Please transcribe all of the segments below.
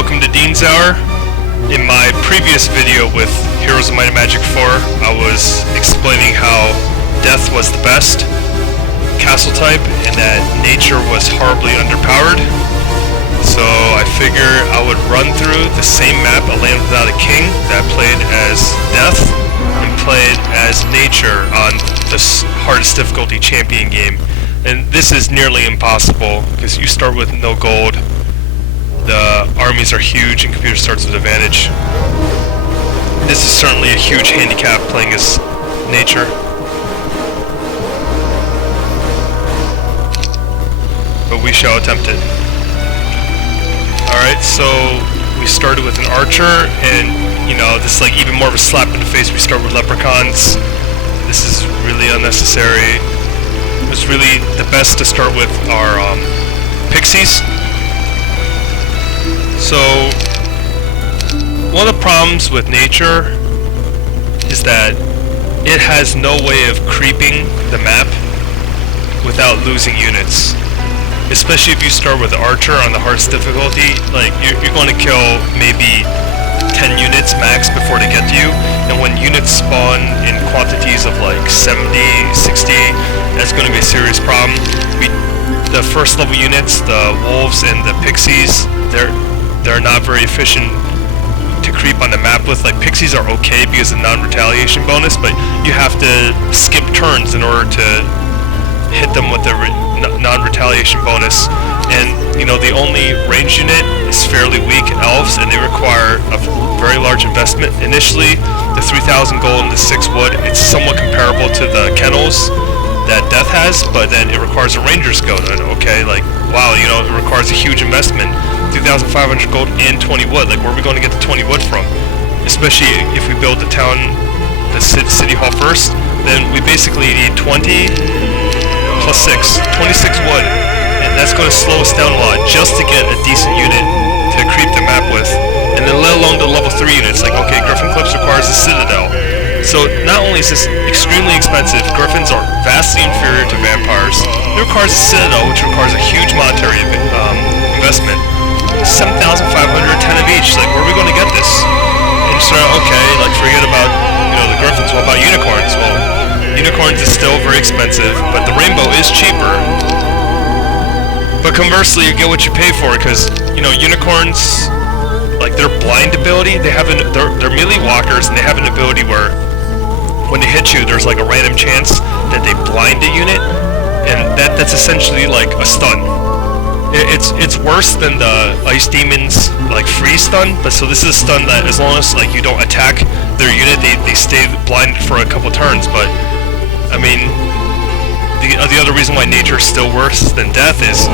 welcome to DeansHour. In my previous video with Heroes of Might and Magic 4, I was explaining how Death was the best castle type and that Nature was horribly underpowered. So I figure I would run through the same map, A Land Without a King, that played as Death and played as Nature on the hardest difficulty champion game. And this is nearly impossible because you start with no gold. The armies are huge and computer starts with advantage. This is certainly a huge handicap playing as Nature. But we shall attempt it. Alright, so we started with an archer, and you know, this is like even more of a slap in the face. We start with leprechauns. This is really unnecessary. It was really the best to start with our pixies. So, one of the problems with Nature is that it has no way of creeping the map without losing units. Especially if you start with Archer on the hardest difficulty, like you're going to kill maybe 10 units max before they get to you, and when units spawn in quantities of like 70, 60, that's going to be a serious problem. The first level units, the wolves and the pixies, they're not very efficient to creep on the map with. Like pixies are okay because of non-retaliation bonus, but you have to skip turns in order to hit them with the non-retaliation bonus. And you know, the only range unit is fairly weak, elves, and they require a very large investment. Initially, the 3,000 gold and the 6 wood, it's somewhat comparable to the kennels that Death has, but then it requires a ranger's goat. Okay, like wow, you know, it requires a huge investment. 2,500 gold and 20 wood. Like, where are we going to get the 20 wood from? Especially if we build the town, the city hall first, then we basically need 20 plus 6, 26 wood, and that's going to slow us down a lot just to get a decent unit to creep the map with. And then let alone the level 3 units, like okay, Griffin Cliffs requires a citadel. So not only is this extremely expensive, Griffins are vastly inferior to vampires. It requires a citadel, which requires a huge monetary investment. 7,500, 10 of each. Like, where are we going to get this? And you start, okay, like forget about, you know, the Griffins. What about unicorns? Well, unicorns is still very expensive, but the rainbow is cheaper. But conversely, you get what you pay for, because you know, unicorns, like their blind ability, they're melee walkers, and they have an ability where when they hit you, there's like a random chance that they blind a unit, and that's essentially like a stun. It's worse than the Ice Demon's like freeze stun, but so this is a stun that as long as like you don't attack their unit, they stay blinded for a couple turns. But I mean, the other reason why Nature is still worse than Death is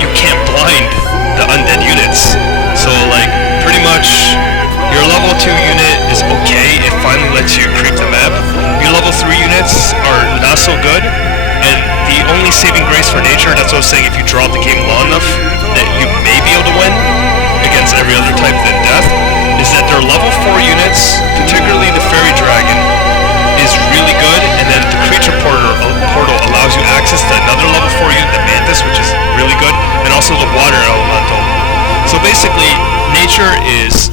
you can't blind the undead units. So like pretty much your level 2 unit is okay, it finally lets you creep the map. Your level 3 units are not so good. And the only saving grace for Nature, that's what I was saying, if you draw out the game long enough, that you may be able to win against every other type than Death, is that their level 4 units, particularly the Fairy Dragon, is really good, and then the Creature Portal allows you access to another level 4 unit, the Mantis, which is really good, and also the Water Elemental. So basically, Nature is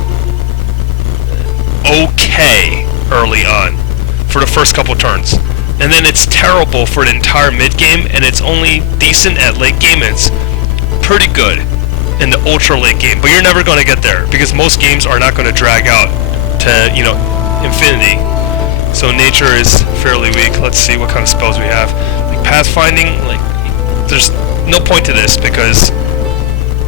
okay early on for the first couple turns. And then it's terrible for the entire mid-game, and it's only decent at late game, and it's pretty good in the ultra late game. But you're never going to get there, because most games are not going to drag out to, you know, infinity. So Nature is fairly weak. Let's see what kind of spells we have. Like Pathfinding, like, there's no point to this, because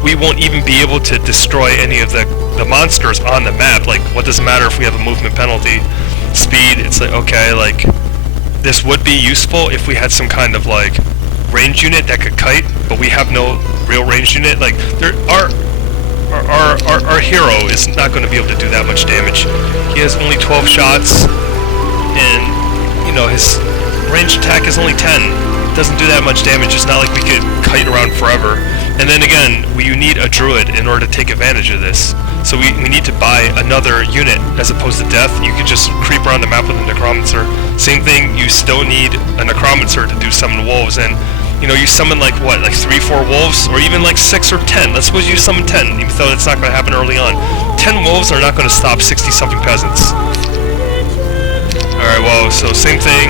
we won't even be able to destroy any of the monsters on the map. Like, what does it matter if we have a movement penalty? Speed, it's like, okay, like, this would be useful if we had some kind of like range unit that could kite, but we have no real range unit. Like our hero is not going to be able to do that much damage. He has only 12 shots, and you know, his range attack is only 10. It doesn't do that much damage. It's not like we could kite around forever. And then again, you need a druid in order to take advantage of this. So we need to buy another unit as opposed to Death. You could just creep around the map with a Necromancer. Same thing, you still need a Necromancer to do summon wolves, and you know, you summon like what, like 3-4 wolves, or even like 6 or 10. Let's suppose you summon 10, even though it's not going to happen early on. 10 wolves are not going to stop 60-something peasants. Alright, well, so same thing.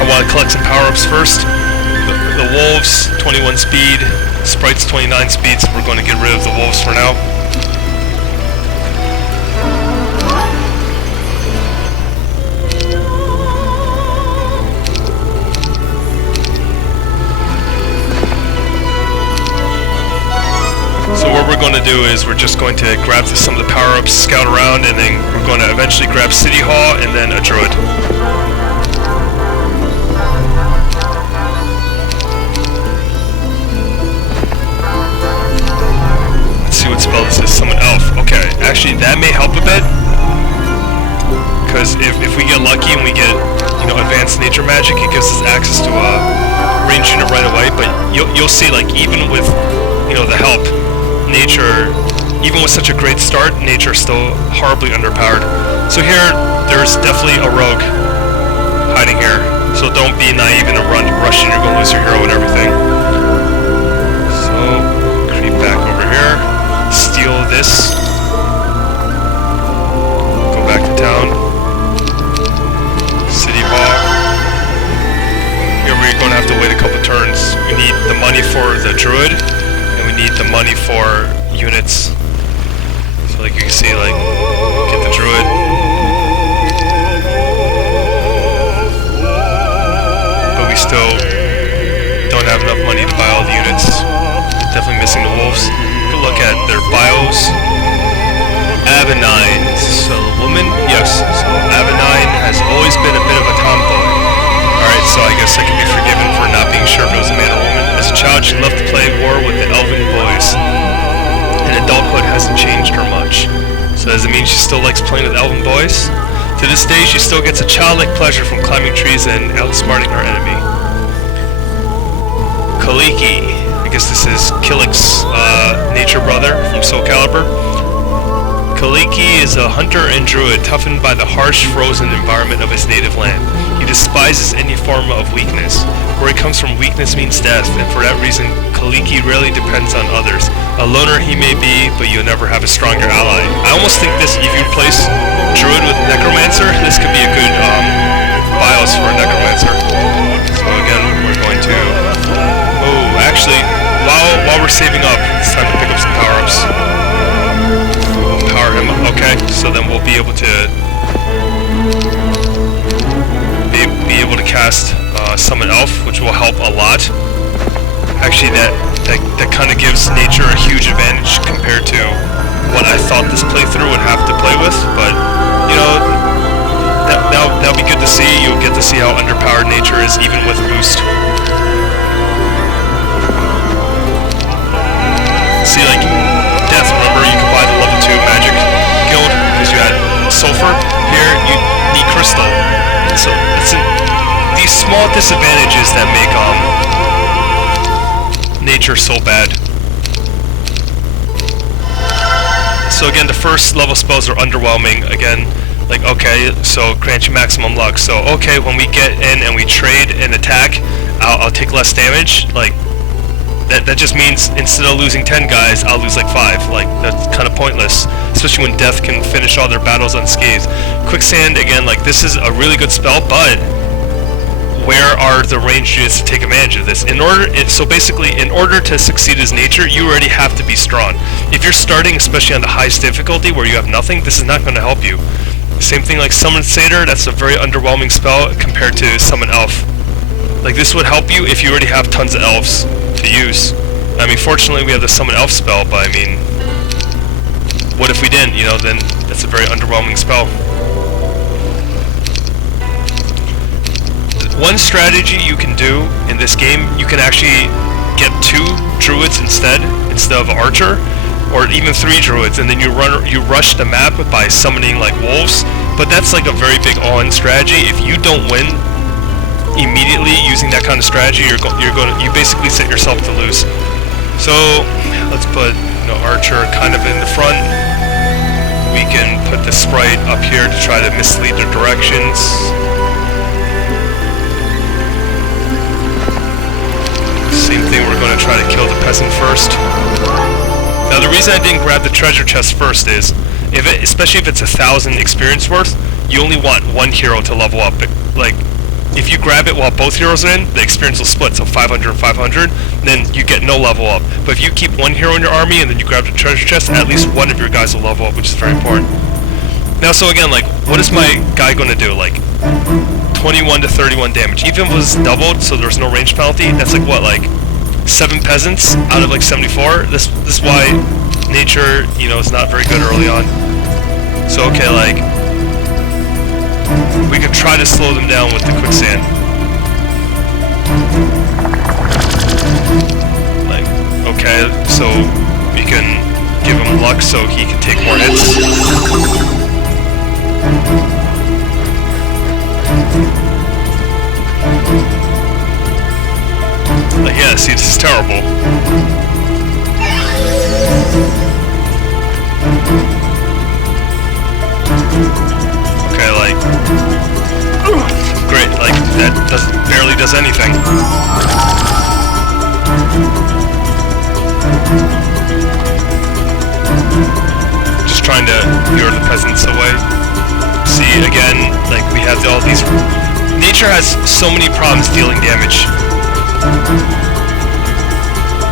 I want to collect some power-ups first. The wolves, 21 speed. Sprites, 29 speed, so we're going to get rid of the wolves for now. So what we're going to do is we're just going to grab some of the power-ups, scout around, and then we're going to eventually grab City Hall and then a Druid. Let's see what spell this is. Summon Elf. Okay, actually that may help a bit, because if we get lucky and we get, you know, advanced nature magic, it gives us access to a ranged unit right away. But you'll see, like, even with, you know, the help, nature, even with such a great start, nature is still horribly underpowered. So here, there's definitely a rogue hiding here. So don't be naive and rush in, you're going to lose your hero and everything. So, creep back over here, steal this, go back to town, City Hall. Here we're going to have to wait a couple turns. We need the money for the Druid, we need the money for units. So like you can see, like, get the Druid. But we still don't have enough money to buy all the units. Definitely missing the wolves. Good look at their bios. Avenine. So the woman? Yes. So Avenine has always been a bit of a tomboy. Alright, so I guess I can be forgiven for not being sure if it was a man or woman. As a child, she loved to play war with the elven boys. In adulthood, hasn't changed her much. So does it mean she still likes playing with elven boys? To this day, she still gets a childlike pleasure from climbing trees and outsmarting her enemy. Kaliki. I guess this is Killick's nature brother from Soul Calibur. Kaliki is a hunter and druid, toughened by the harsh, frozen environment of his native land. He despises any form of weakness. Where he comes from, weakness means death, and for that reason, Kaliki rarely depends on others. A loner he may be, but you'll never have a stronger ally. I almost think this, if you replace druid with necromancer, this could be a good bios for a necromancer. So again, we're going to... Oh, actually, while we're saving up, it's time to pick up some power-ups. Power him up. Okay, so then we'll be able to cast Summon Elf, which will help a lot. Actually, that kind of gives nature a huge advantage compared to what I thought this playthrough would have to play with. But you know, that'll be good to see. You'll get to see how underpowered nature is even with boost. See, like Death. Remember, you can buy the level 2 magic guild because you had sulfur. Here, you need crystal. So it's these small disadvantages that make nature so bad. So again, the first level spells are underwhelming. Again, like, okay, so grant you maximum luck. So okay, when we get in and we trade and attack, I'll take less damage. Like that just means instead of losing 10 guys, I'll lose like 5. Like, that's kind of pointless, especially when Death can finish all their battles unscathed. Quicksand, again, like, this is a really good spell, but where are the ranged units to take advantage of this? So basically, in order to succeed as nature, you already have to be strong. If you're starting, especially on the highest difficulty where you have nothing, this is not going to help you. Same thing like Summon Satyr, that's a very underwhelming spell compared to Summon Elf. Like, this would help you if you already have tons of elves to use. I mean, fortunately we have the Summon Elf spell, but I mean, what if we didn't? You know, then that's a very underwhelming spell. One strategy you can do in this game, you can actually get 2 druids instead of archer, or even 3 druids, and then you rush the map by summoning like wolves. But that's like a very big all-in strategy. If you don't win immediately using that kind of strategy, you basically set yourself to lose. So let's put, you know, archer kind of in the front. We can put the sprite up here to try to mislead their directions. Same thing, we're going to try to kill the peasant first. Now the reason I didn't grab the treasure chest first is, especially if it's 1,000 experience worth, you only want one hero to level up. Like, if you grab it while both heroes are in, the experience will split, so 500 and 500, then you get no level up. But if you keep one hero in your army and then you grab the treasure chest, at least one of your guys will level up, which is very important. Now, so again, like, what is my guy going to do? Like, 21 to 31 damage. Even if it was doubled, so there's no range penalty, that's like, what, like, 7 peasants out of, like, 74? This is why nature, you know, is not very good early on. So, okay, like, we could try to slow them down with the quicksand. Like, okay, so we can give him luck so he can take more hits. Like, yeah, see, this is terrible. Okay, like, great, like, that barely does anything. Just trying to lure the peasants away. See, again, like, we have all these... Nature has so many problems dealing damage.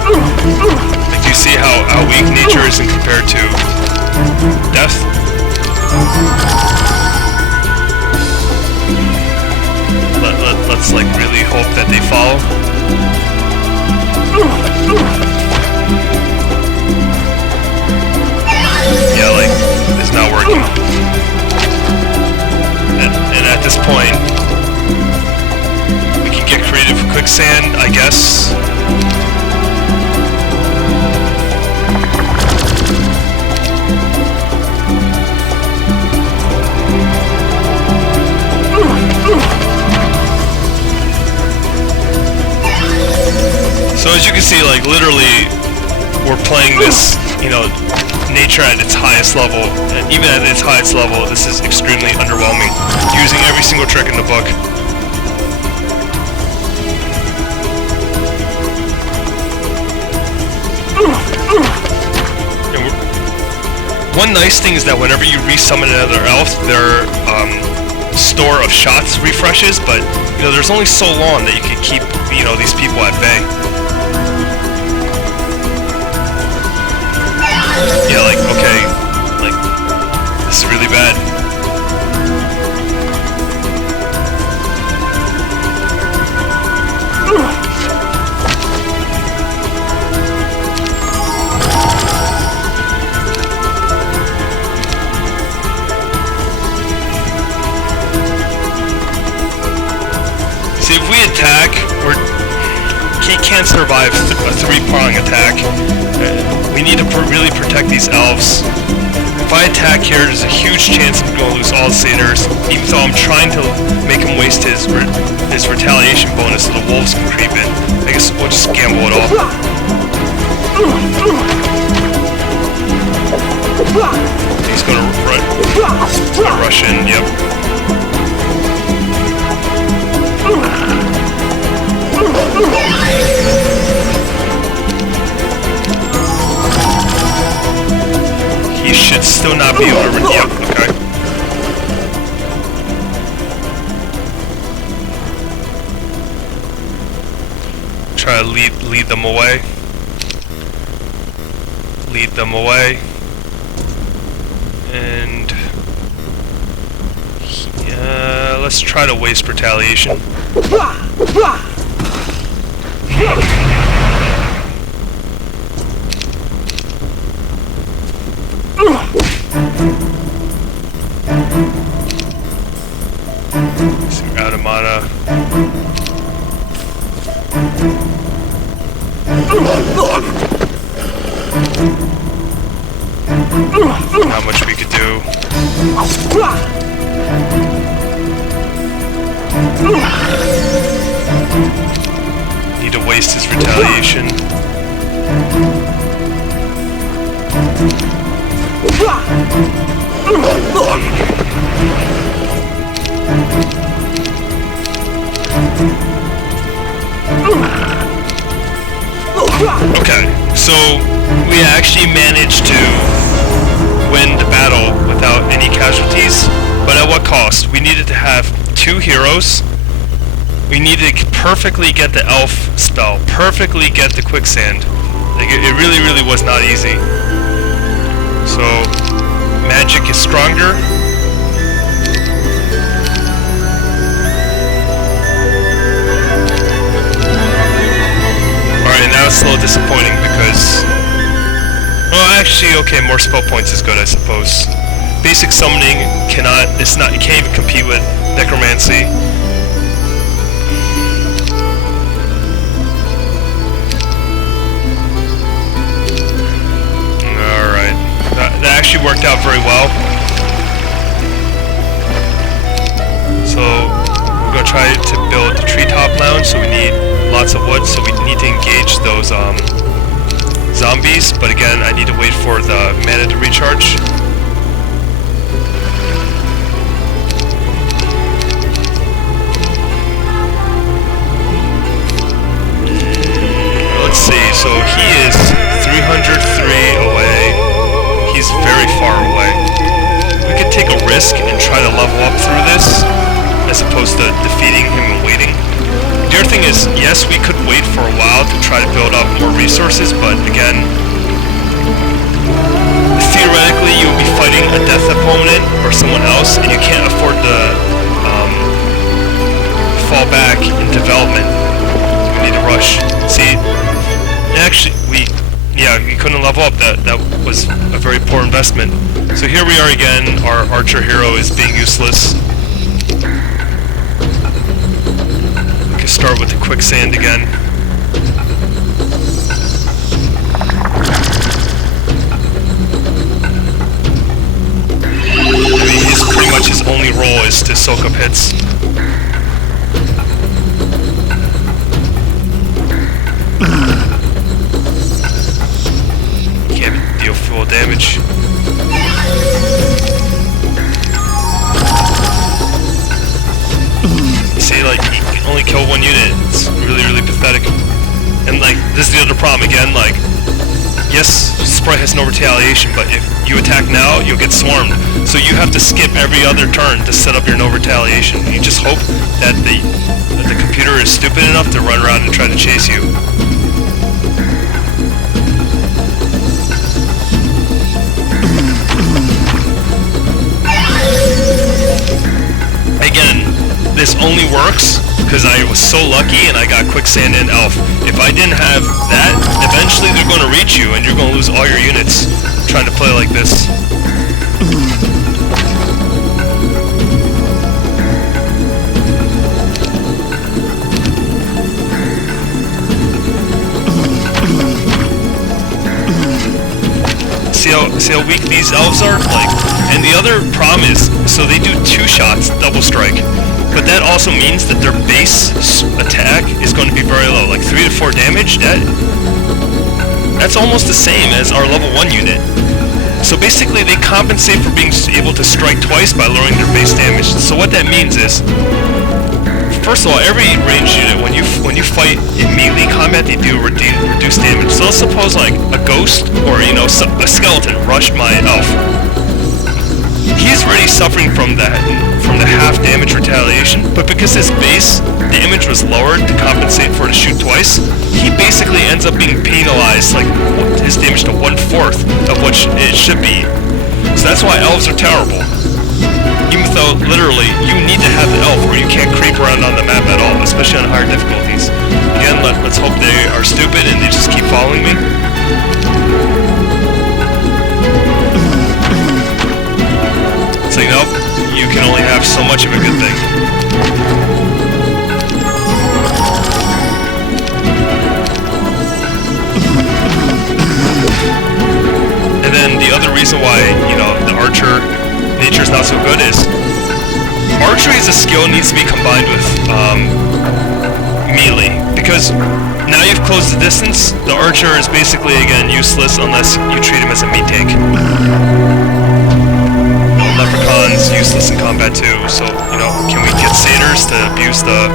Like, do you see how weak nature is compared to death? Let's like really hope that they follow. Yeah, like, it's not working. And at this point, we can get creative with quicksand, I guess. So as you can see, like, literally, we're playing this, you know, nature at its highest level, and even at its highest level, this is extremely underwhelming, using every single trick in the book. And one nice thing is that whenever you resummon another elf, their store of shots refreshes, but, you know, there's only so long that you can keep, you know, these people at bay. Yeah, like, okay, like, this is really bad. See, if we attack, he can't survive a 3-prong attack. We need to really protect these elves. If I attack here, there's a huge chance I'm going to lose all the satyrs, even though I'm trying to make him waste his retaliation bonus so the wolves can creep in. I guess we'll just gamble it all. He's going to rush in, yep. He should still not be able to... Yep, okay. Try to lead them away. Lead them away. And... let's try to waste retaliation. So we're out of mana. How much we could do. Need to waste his retaliation. So we actually managed to win the battle without any casualties, but at what cost? We needed to have 2 heroes. We needed to perfectly get the elf spell, perfectly get the quicksand. Like it really was not easy. So magic is stronger. Alright, now it's a little disappointing because... well, actually, okay, more spell points is good, I suppose. Basic summoning you can't even compete with necromancy. Alright, that actually worked out very well. So, we're going to try to build the treetop lounge, so we need lots of wood, so we need to engage those zombies, but again, I need to wait for the mana to recharge. Let's see, so he is 303 away. He's very far away. We could take a risk and try to level up through this, as opposed to defeating him and waiting. The other thing is, yes, we could wait for a while to try to build up more resources, but again, theoretically you'll be fighting a death opponent or someone else, and you can't afford to fall back in development. We need to rush. See, actually, we couldn't level up. That was a very poor investment. So here we are again. Our archer hero is being useless. Start with the quicksand again. I mean, pretty much his only role is to soak up hits. Can't deal full damage. See, like, he can only kill 1 unit. It's really pathetic. And, like, this is the other problem again, like, yes, Sprite has no retaliation, but if you attack now, you'll get swarmed. So you have to skip every other turn to set up your no retaliation. You just hope that the computer is stupid enough to run around and try to chase you. Again, this only works because I was so lucky and I got quicksand and elf. If I didn't have that, eventually they're going to reach you and you're going to lose all your units trying to play like this. See how weak these elves are? Like, and the other problem is, so they do 2 shots, double strike. But that also means that their base attack is going to be very low, like 3 to 4 damage. That's almost the same as our level 1 unit. So basically they compensate for being able to strike twice by lowering their base damage. So what that means is, first of all, every ranged unit, when you fight in melee combat, they do reduced damage. So let's suppose like a ghost or a skeleton rushed my elf. He's already suffering from the half damage retaliation, but because his base damage was lowered to compensate for it to shoot twice, he basically ends up being penalized, like his damage to 1/4 of what it should be. So that's why elves are terrible. Even though, literally, you need to have the elf or you can't creep around on the map at all, especially on higher difficulties. Again, let's hope they are stupid and they just keep following me. It's like, nope, you can only have so much of a good thing. And then the other reason why, the archer nature is not so good is archery as a skill needs to be combined with melee, because now you've closed the distance. The archer is basically again useless unless you treat him as a meat tank. Leprechauns useless in combat too. So can we get satyrs to abuse the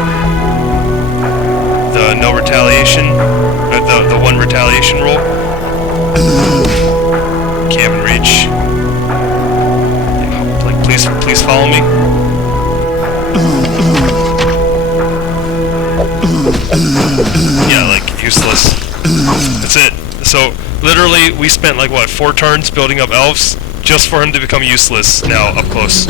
no retaliation, the 1 retaliation rule? Can't even reach. Like, please follow me. Yeah, like, useless. That's it. So, literally, we spent, like, what, 4 turns building up elves just for him to become useless now up close.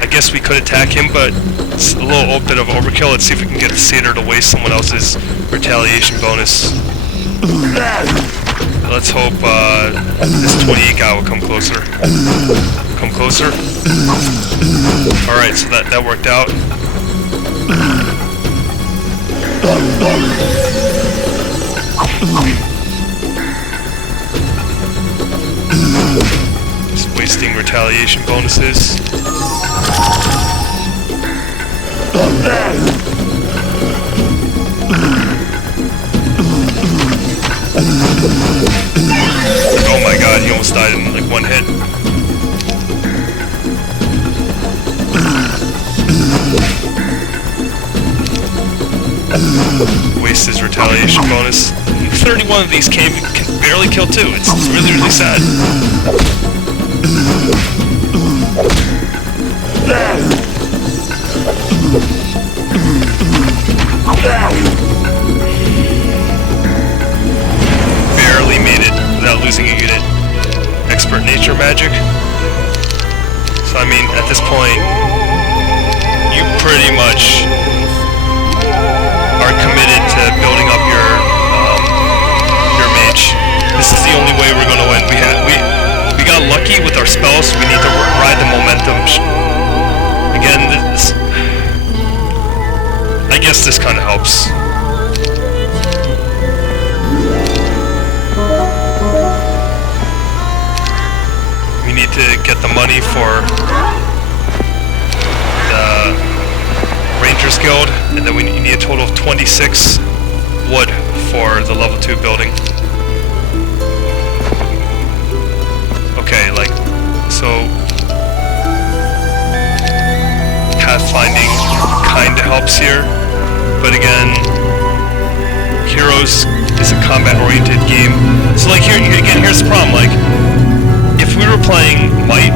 I guess we could attack him, but it's a little bit of overkill. Let's see if we can get the satyr to waste someone else's retaliation bonus. Let's hope this 28 guy will come closer. Come closer. Alright, so that worked out. Just wasting retaliation bonuses. Oh my god, he almost died in like 1 hit. Waste his retaliation bonus. 31 of these can barely kill 2. It's really, really sad. Barely made it without losing a unit. Expert nature magic. So I mean, at this point, you pretty much are committed to building up your mage. This is the only way we're gonna win. We got lucky with our spells. We need to ride the momentum. Again, I guess this kind of helps. We need to get the money for the Rangers Guild, and then we need a total of 26 wood for the level 2 building. Okay, like, so pathfinding kinda helps here, but again, Heroes is a combat-oriented game. So like here's the problem, like, if we were playing Might,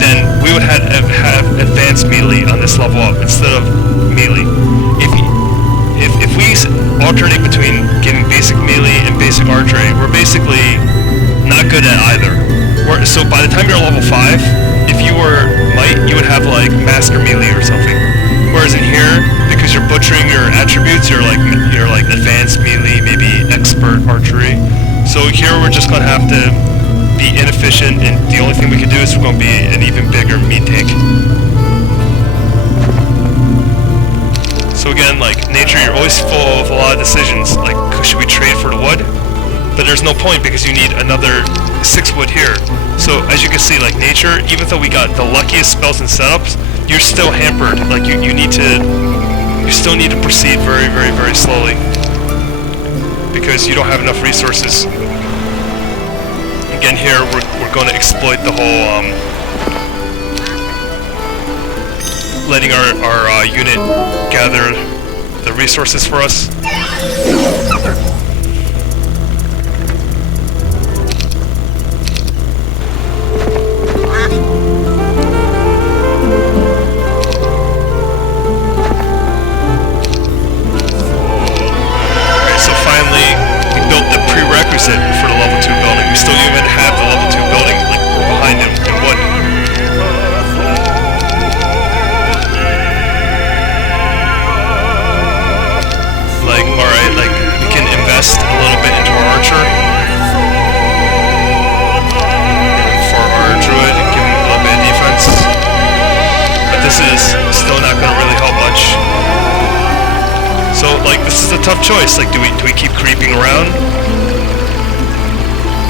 then we would have advanced melee on this level up instead of melee. If we alternate between getting basic melee and basic archery, we're basically not good at either. So by the time you're level 5, if you were Might, you would have like Master Melee or something. Whereas in here, because you're butchering your attributes, you're like advanced melee, maybe expert archery. So here we're just gonna have to be inefficient, and the only thing we can do is we're gonna be an even bigger meat tank. So again, like nature, you're always full of a lot of decisions. Like, should we trade for the wood? But there's no point because you need another 6 wood here. So as you can see, like nature, even though we got the luckiest spells and setups, you're still hampered. Like you still need to proceed very, very, very slowly because you don't have enough resources. Again, here we're going to exploit the whole letting our unit gather the resources for us. Prerequisite for the level 2 building. We still even have the level 2 building, like we're behind him in wood. Like, alright, like we can invest a little bit into our archer for our druid and give him a little bit of defense. But this is still not gonna really help much. So like this is a tough choice. Like do we keep creeping around?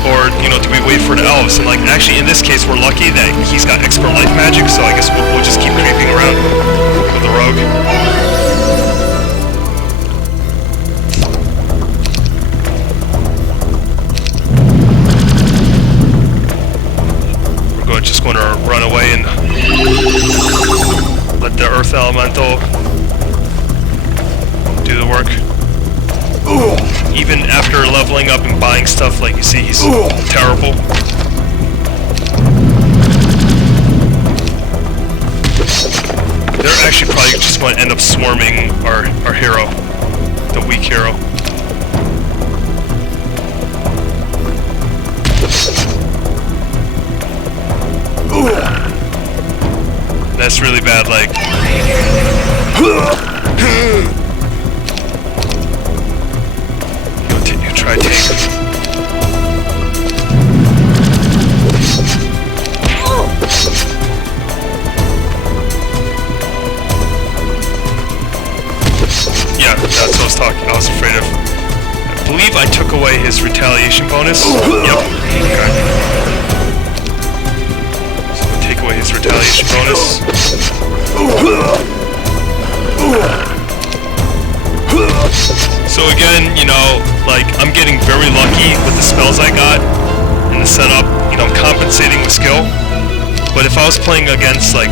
Or, you know, do we wait for the elves? And like, actually in this case we're lucky that he's got expert life magic, so I guess we'll just keep creeping around with the rogue. just going to run away and let the Earth Elemental do the work. Even after leveling up and buying stuff, like you see, he's terrible. They're actually probably just going to end up swarming our hero, the weak hero. That's really bad, like... You try tank. Yeah, that's what I was afraid of. I believe I took away his retaliation bonus. Yep. Okay. Take away his retaliation bonus. So again, you know, like, I'm getting very lucky with the spells I got and the setup. You know, I'm compensating with skill. But if I was playing against, like,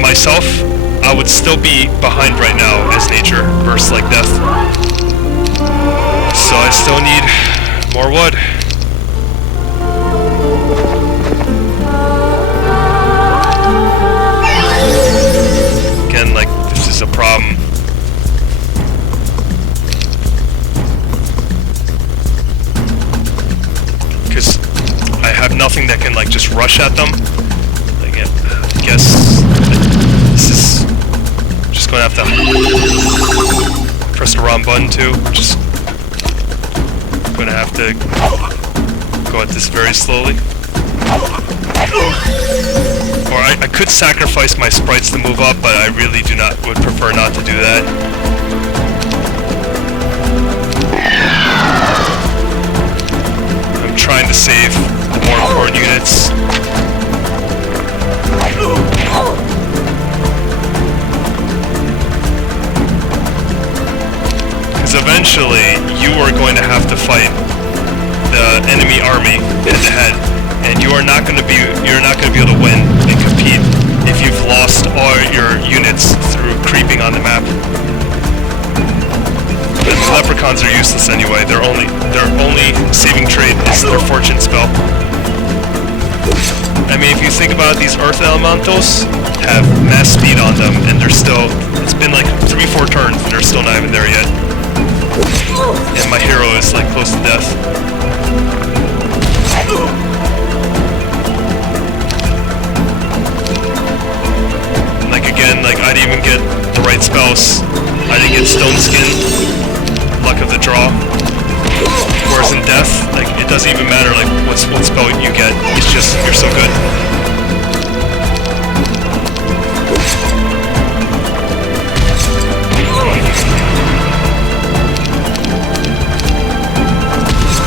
myself, I would still be behind right now as nature versus, like, death. So I still need more wood. Again, like, this is a problem. Because I have nothing that can, like, just rush at them. Like, I guess this is just gonna have to press the wrong button too. Just gonna have to go at this very slowly. Or I could sacrifice my sprites to move up, but I really would prefer not to do that. I'm trying to save the more important units. Because eventually, you are going to have to fight the enemy army head to head. And you're not going to be able to win and compete if you've lost all your units through creeping on the map. The leprechauns are useless anyway. Their only saving trait is their fortune spell. I mean, if you think about it, these Earth Elementals have mass speed on them, and it's been like 3-4 turns, and they're still not even there yet. And my hero is like close to death. Like again, like I didn't even get the right spells. I didn't get Stone Skin, Luck of the Draw. Whereas in Death, like it doesn't even matter like what spell you get. It's just you're so good.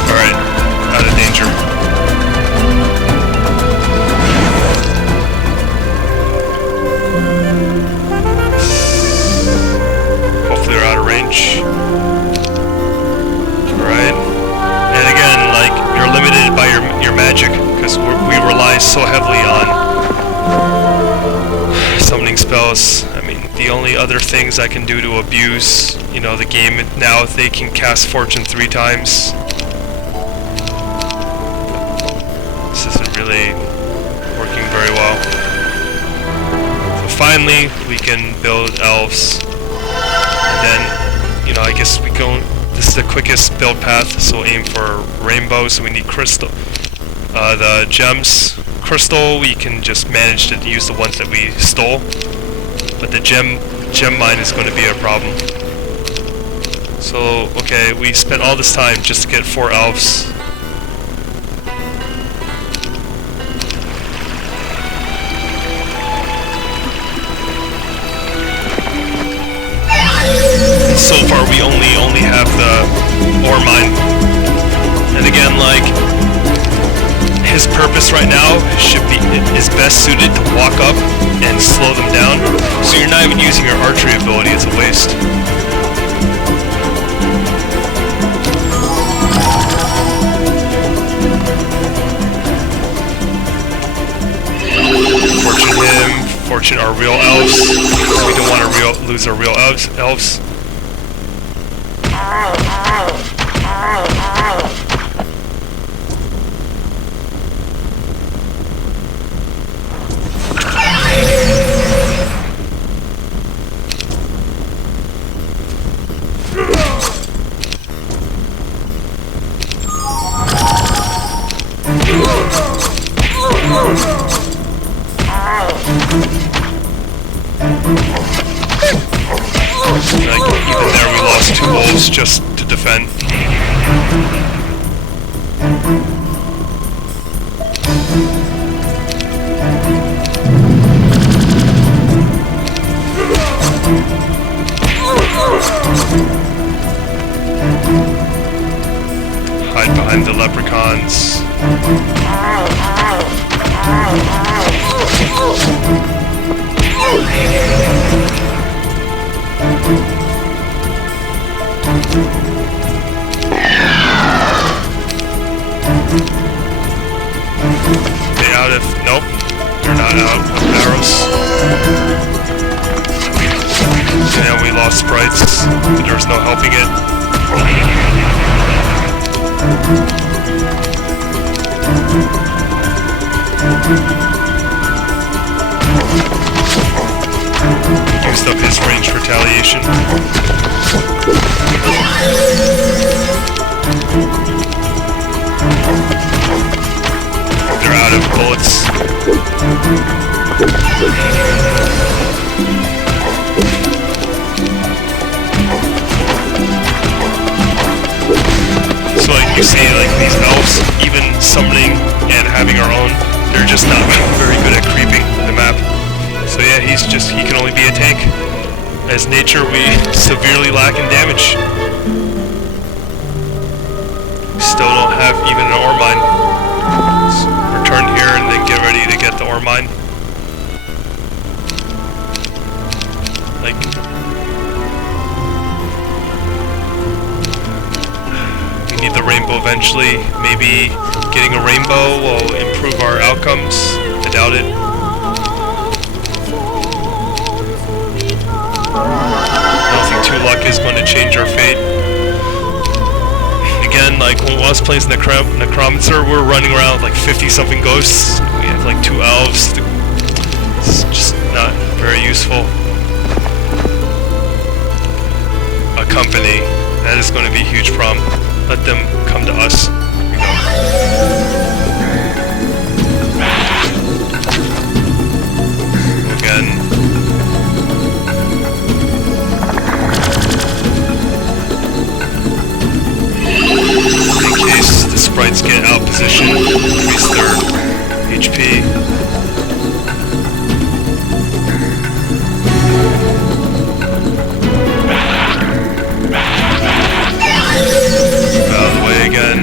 Alright, out of danger. Hopefully we're out of range. Alright. And again, like, you're limited by your magic, because we rely so heavily on summoning spells. I mean, the only other things I can do to abuse, you know, the game now, they can cast Fortune 3 times. This isn't really working very well. So finally, we can build elves. And then, you know, I guess this is the quickest build path, so we'll aim for rainbow, so we need crystal. The gems. Crystal, we can just manage to use the ones that we stole. But the gem mine is going to be a problem. So, okay, we spent all this time just to get 4 elves. So far we only have the ore mine. And again, like, his purpose right now is best suited to walk up and slow them down. So you're not even using your archery ability, it's a waste. merchant are real elves. So we don't want to lose our real elves. Like, even there we lost 2 wolves just to defend. Hide behind the leprechauns. They out of... Nope. They're not out of arrows. And we lost sprites, but there's no helping it. Used up his ranged retaliation. They're out of bullets. So like you see, like these elves, even summoning and having our own, they're just not very good at creeping the map. So yeah, he can only be a tank. As nature, we severely lack in damage. Still don't have even an ore mine. Let's return here and then get ready to get the ore mine. Like, we need the rainbow eventually. Maybe getting a rainbow will improve our outcomes. I doubt it. I don't think 2 luck is going to change our fate. Again, like when I was playing Necromancer, we're running around with like 50-something ghosts. We have like 2 elves. It's just not very useful. A company, that is going to be a huge problem. Let them come to us. Here we go. Again. In case the sprites get out of position, increase their HP. Out of the way again.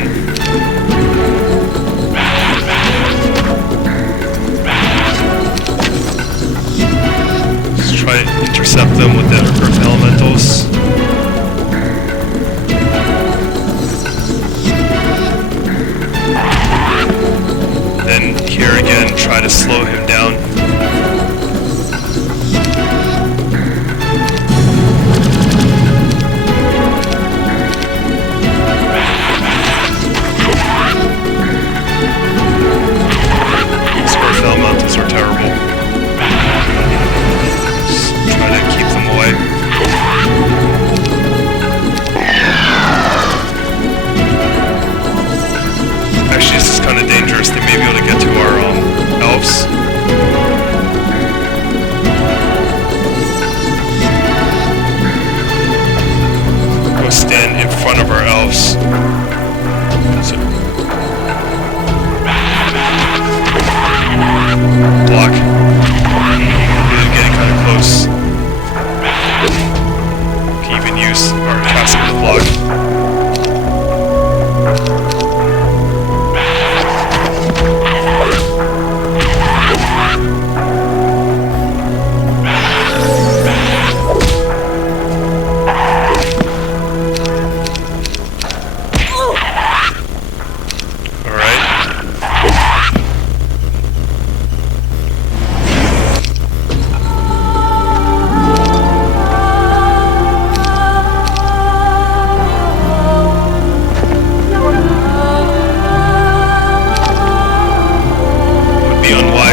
Let's try to intercept them with the earth elementals. Then here again, try to slow him down. These earth elementals are terrible. Just try to keep them away. Actually, this is kind of dangerous. They may be able to get to our elves.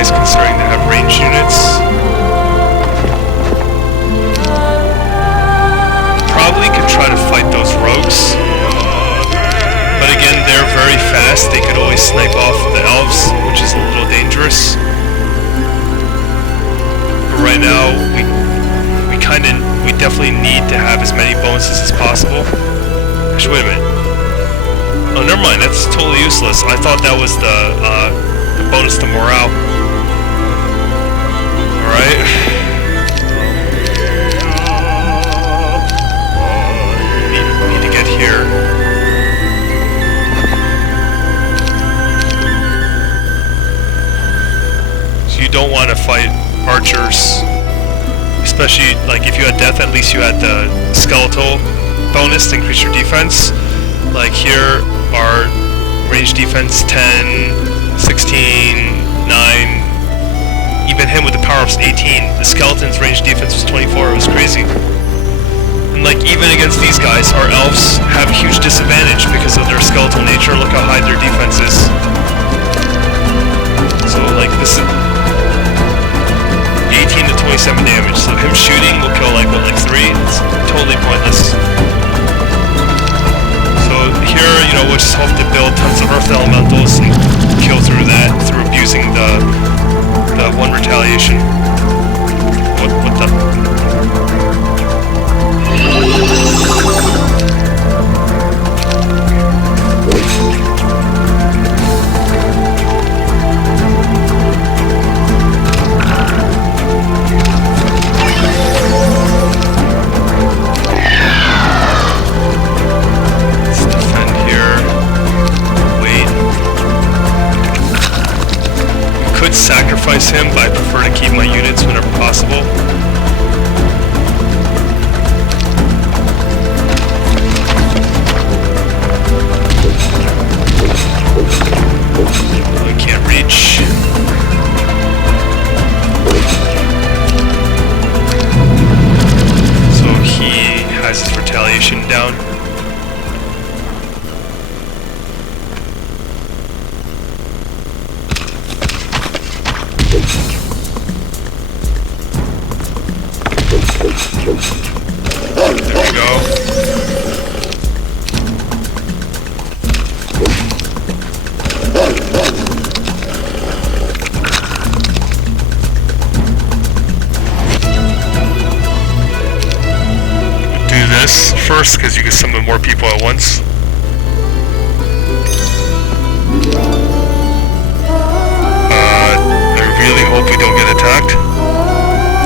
dangerous considering they have ranged units. Probably could try to fight those rogues. But again, they're very fast. They could always snipe off the elves, which is a little dangerous. But right now, we definitely need to have as many bonuses as possible. Actually, wait a minute. Oh, never mind. That's totally useless. I thought that was the bonus to morale. All right. Need to get here. So you don't want to fight archers, especially like if you had death. At least you had the skeletal bonus to increase your defense. Like here are range defense 10, 16, 9. Even him with the power-ups 18. The skeleton's range defense was 24. It was crazy. And like even against these guys, our elves have a huge disadvantage because of their skeletal nature. Look how high their defense is. So like this is 18 to 27 damage. So him shooting will kill like what, like 3? It's totally pointless. So here, you know, we'll just hope to build tons of earth elementals and kill through that through abusing the one retaliation. What the? Let's defend here. Wait. Could sacrifice him, but I prefer to keep my units whenever possible. I can't reach. So he has his retaliation down. There we go. Do this first because you can summon more people at once. I really hope we don't get attacked.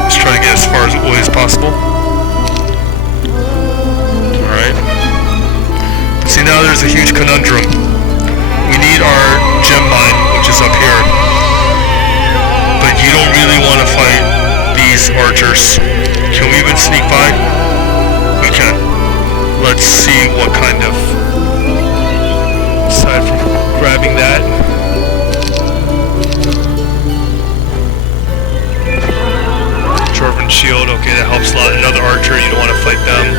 Let's try to get as far away as possible. Alright. See, now there's a huge conundrum. We need our gem mine, which is up here. But you don't really want to fight these archers. Can we even sneak by? We can. Let's see what kind of... Aside from grabbing that. Dwarven shield, okay, that helps a lot. Another archer, you don't want to fight them.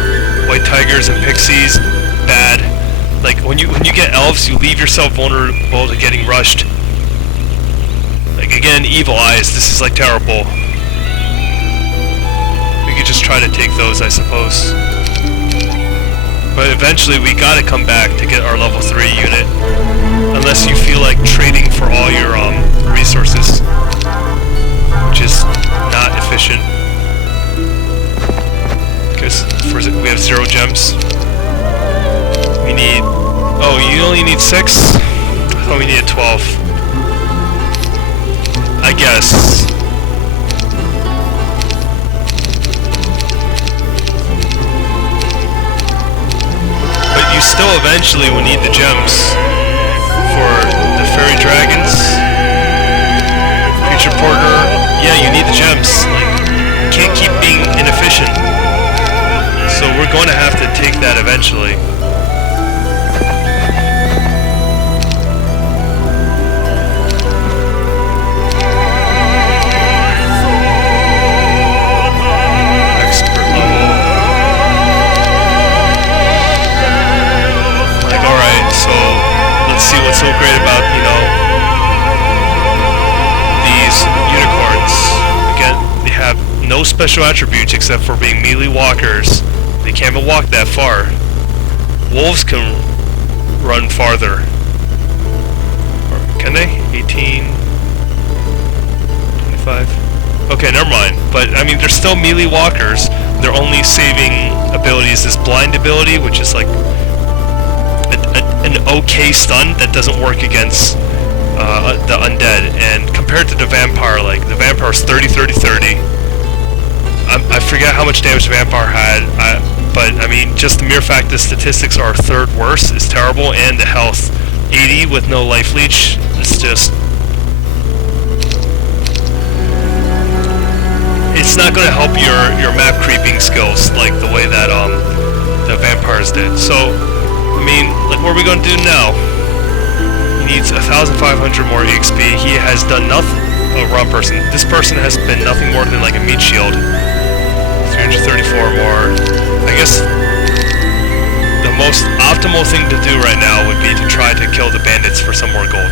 White tigers and pixies, bad. Like when you get elves, you leave yourself vulnerable to getting rushed. Like again, evil eyes. This is like terrible. We could just try to take those, I suppose. But eventually, we gotta come back to get our level 3 unit, unless you feel like trading for all your resources, which is not efficient. Because we have 0 gems. We need... Oh, you only need 6? I thought we needed 12. I guess. But you still eventually will need the gems for the fairy dragons. Future porter. Yeah, you need the gems. Like, you can't keep being inefficient. So we're going to have to take that eventually. Expert level. Like, alright, so let's see what's so great about, you know, these no special attributes except for being melee walkers. They can't even walk that far. Wolves can run farther. Or can they? 18... 25... Okay, never mind. But, I mean, they're still melee walkers. Their only saving ability is this blind ability, which is like an okay stun that doesn't work against the undead. And compared to the vampire, like, the vampire's 30, 30, 30. I forget how much damage the vampire had, but, I mean, just the mere fact that statistics are third worst is terrible, and the health, 80 with no life leech, it's just... It's not going to help your map creeping skills like the way that the vampires did. So, I mean, like, what are we going to do now? He needs 1,500 more EXP. He has done nothing. Oh, wrong person. This person has been nothing more than like a meat shield. 334 more. I guess the most optimal thing to do right now would be to try to kill the bandits for some more gold.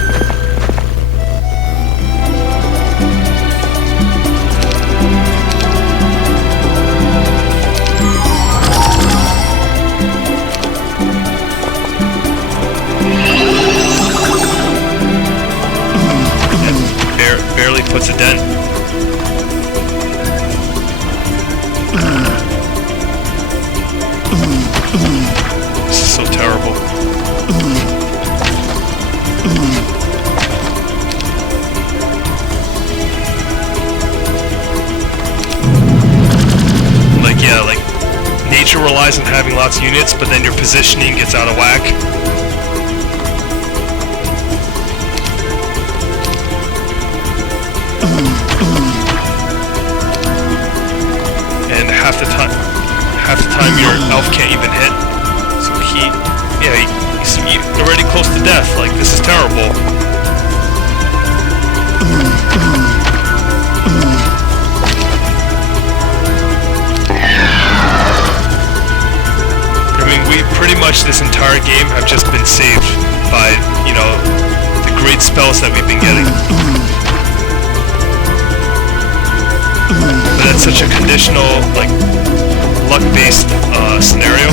Barely puts a dent. This is so terrible. Like, yeah, like, nature relies on having lots of units, but then your positioning gets out of whack. And half the time your elf can't even hit. So he's already close to death. Like, this is terrible. I mean, we pretty much this entire game have just been saved by, you know, the great spells that we've been getting. But that's such a conditional, like, luck-based scenario.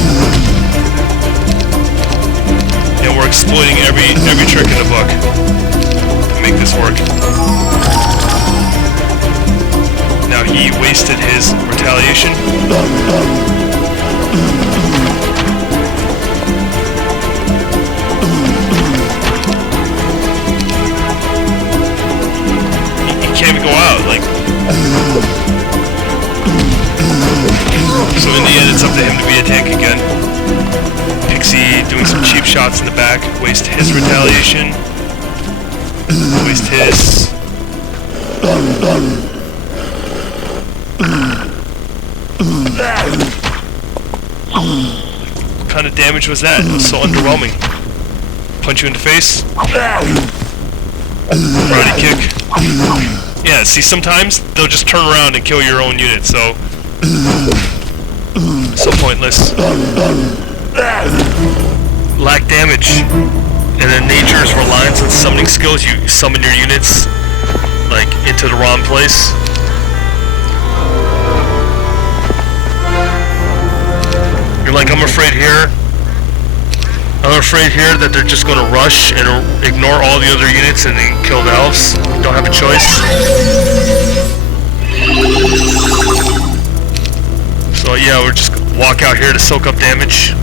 And we're exploiting every trick in the book to make this work. Now he wasted his retaliation. He can't even go out, like... So in the end, it's up to him to be a tank again. Pixie doing some cheap shots in the back. Waste his retaliation. Waste his. What kind of damage was that? It was so underwhelming. Punch you in the face. Karate kick. Yeah, see, sometimes they'll just turn around and kill your own unit, so pointless. Lack damage. And then nature's reliance on summoning skills. You summon your units, like, into the wrong place. You're like, I'm afraid here. I'm afraid here that they're just going to rush and ignore all the other units and then kill the elves. You don't have a choice. So yeah, we're just walk out here to soak up damage.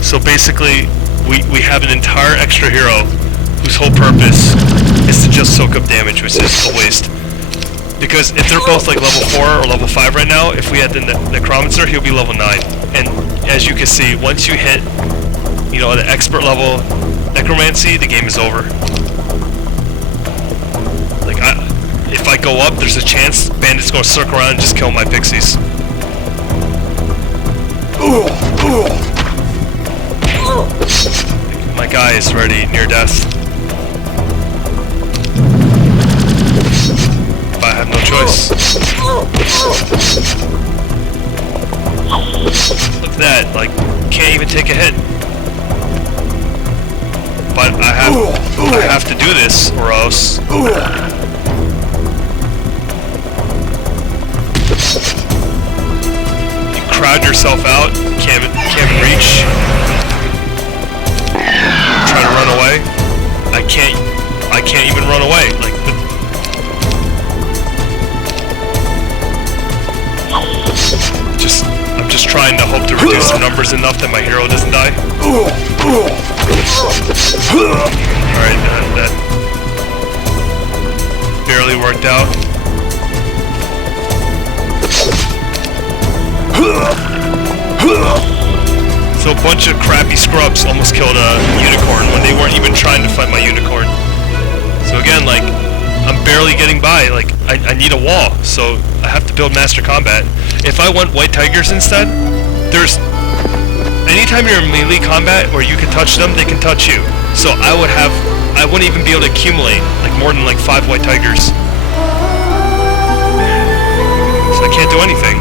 So basically, we have an entire extra hero whose whole purpose is to just soak up damage, which is a waste. Because if they're both like level 4 or level 5 right now, if we had the Necromancer, he'll be level 9. And as you can see, once you hit, you know, the expert level necromancy, the game is over. Like, if I go up, there's a chance bandits gonna circle around and just kill my pixies. My guy is already near death. But I have no choice. Look at that, like, can't even take a hit. But I have to do this, or else. yourself out. Can't even reach. Try to run away. I can't even run away. Like I'm just trying to hope to reduce the numbers enough that my hero doesn't die. Alright, that barely worked out. So a bunch of crappy scrubs almost killed a unicorn when they weren't even trying to fight my unicorn. So again, like, I'm barely getting by. Like, I need a wall, so I have to build master combat. If I want white tigers instead, there's... anytime you're in melee combat where you can touch them, they can touch you. So I wouldn't even be able to accumulate, like, more than, like, 5 white tigers. So I can't do anything.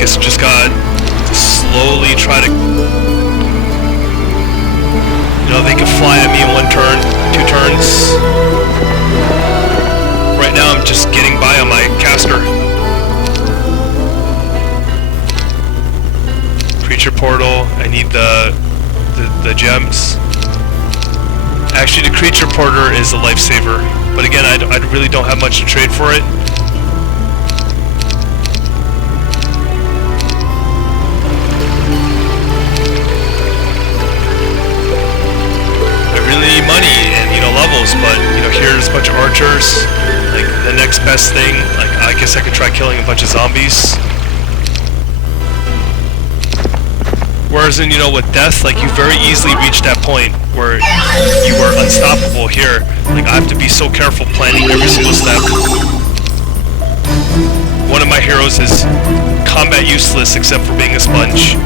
Guess just gotta slowly try to... You know, they can fly at me in 1 turn, 2 turns. Right now I'm just getting by on my caster. Creature portal, I need the gems. Actually, the creature porter is a lifesaver, but again, I really don't have much to trade for it. Money and, you know, levels, but, you know, here's a bunch of archers. Like, the next best thing, like, I guess I could try killing a bunch of zombies. Whereas in, you know, with death, like, you very easily reach that point where you are unstoppable. Here, like, I have to be so careful planning every single step. One of my heroes is combat useless except for being a sponge.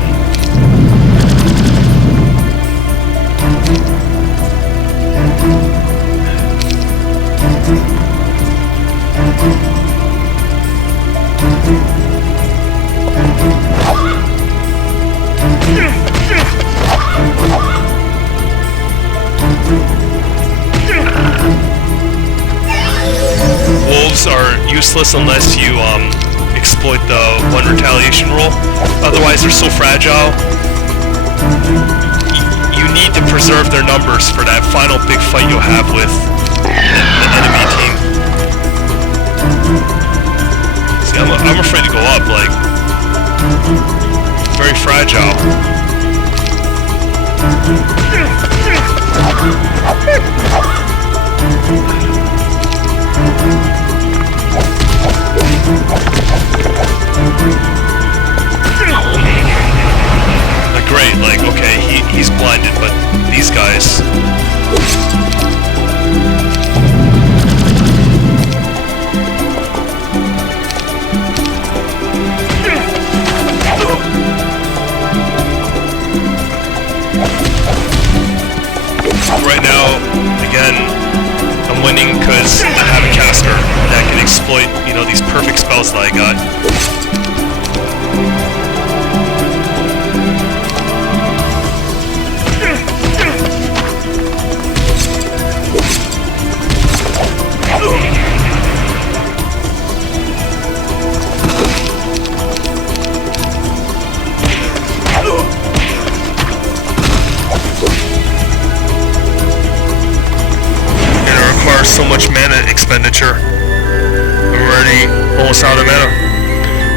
Wolves are useless unless you exploit the 1 retaliation rule. Otherwise, they're so fragile. You need to preserve their numbers for that final big fight you'll have with the enemy team. See, I'm afraid to go up, like, very fragile. Like, great, like, okay, he's blinded, but these guys... Right now, again, I'm winning because I have a caster that can exploit, you know, these perfect spells that I got. So much mana expenditure. I'm already almost out of mana.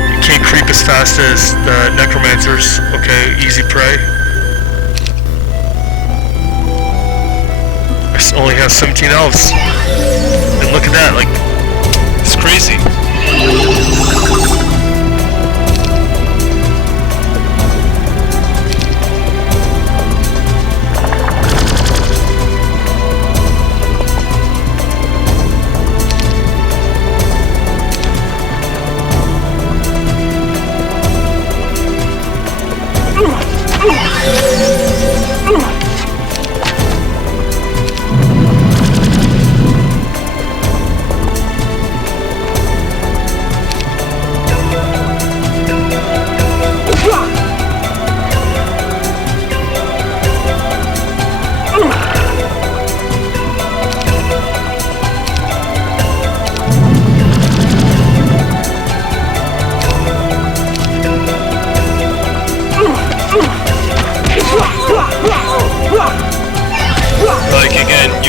You can't creep as fast as the necromancers. Okay, easy prey. I only have 17 elves. And look at that, like, it's crazy.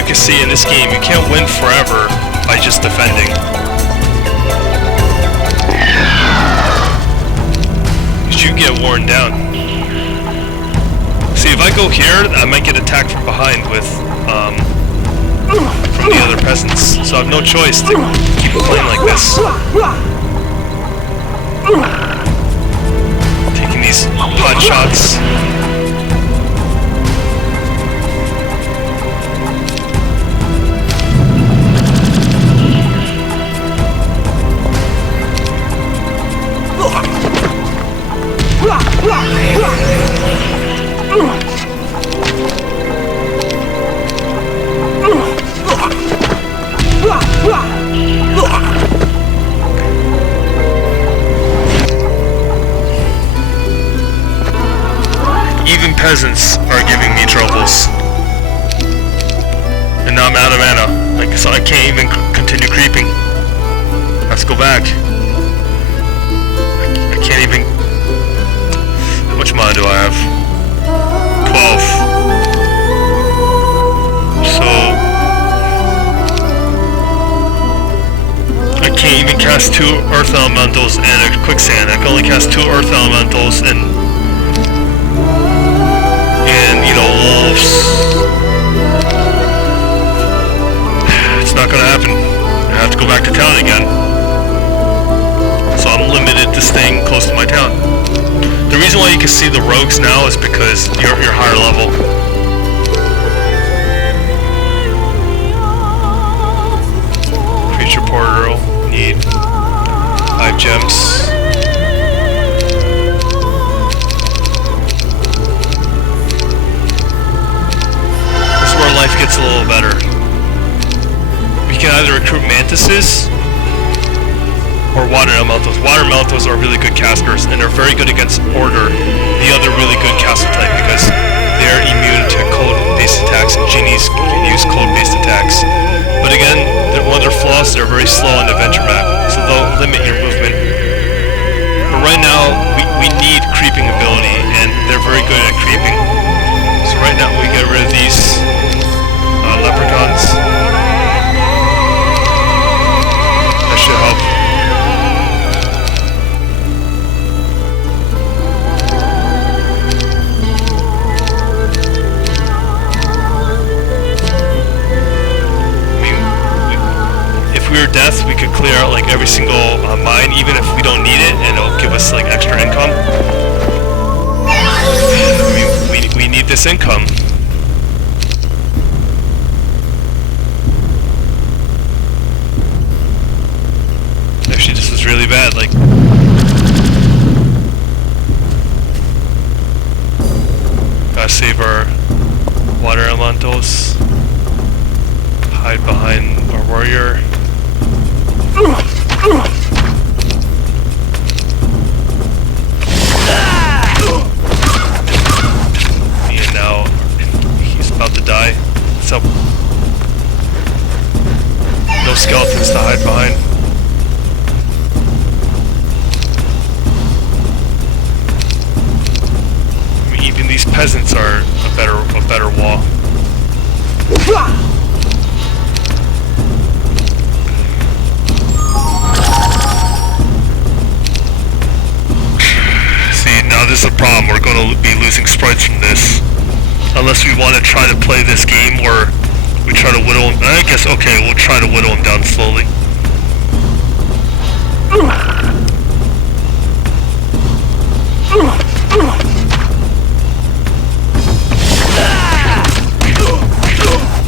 can see in this game, you can't win forever by just defending. You get worn down. See, if I go here, I might get attacked from behind with from the other peasants. So I have no choice to keep playing like this. Taking these pot shots. Even peasants are giving me troubles. And now I'm out of mana. Like, so I can't even continue creeping. Let's go back. I can't even... How much mana do I have? 12. So... I can't even cast 2 Earth Elementals and a Quicksand. I can only cast 2 Earth Elementals and you know, wolves. It's not gonna happen. I have to go back to town again. So I'm limited to staying close to my town. The reason why you can see the rogues now is because you're higher level. Creature portal, need 5 gems. This is where life gets a little better. We can either recruit mantises or water elementals. Water elementals are really good casters, and they're very good against order, the other really good caster type, because they're immune to cold-based attacks, and genies can use cold-based attacks. But again, one of their flaws, they're very slow on the adventure map, so they'll limit your movement. But right now, we need creeping ability, and they're very good at creeping. So right now, we get rid of these leprechauns. That should help. Death, we could clear out like every single mine, even if we don't need it, and it'll give us like extra income. I mean, we need this income. Actually, this is really bad. Like, gotta save our water elementals. Hide behind our warrior. And now he's about to die. So no skeletons to hide behind. I mean, even these peasants are a better wall. This is a problem. We're going to be losing sprites from this. Unless we want to try to play this game where we try to whittle him. I guess, okay, we'll try to whittle him down slowly.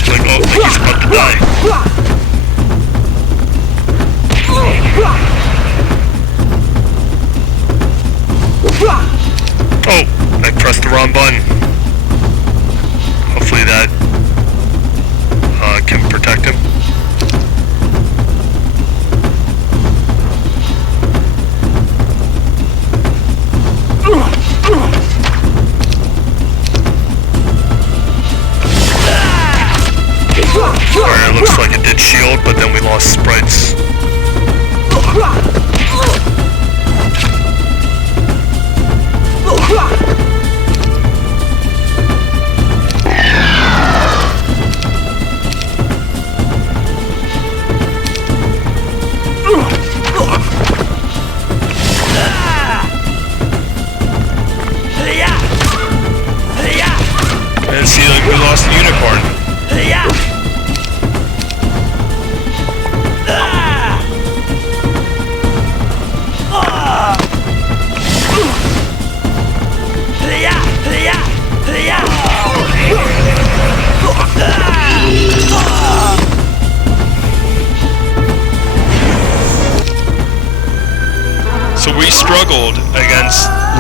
Like, oh, he's about to die. Oh, I pressed the wrong button. Hopefully that can protect him. Alright, it looks like it did shield, but then we lost sprites.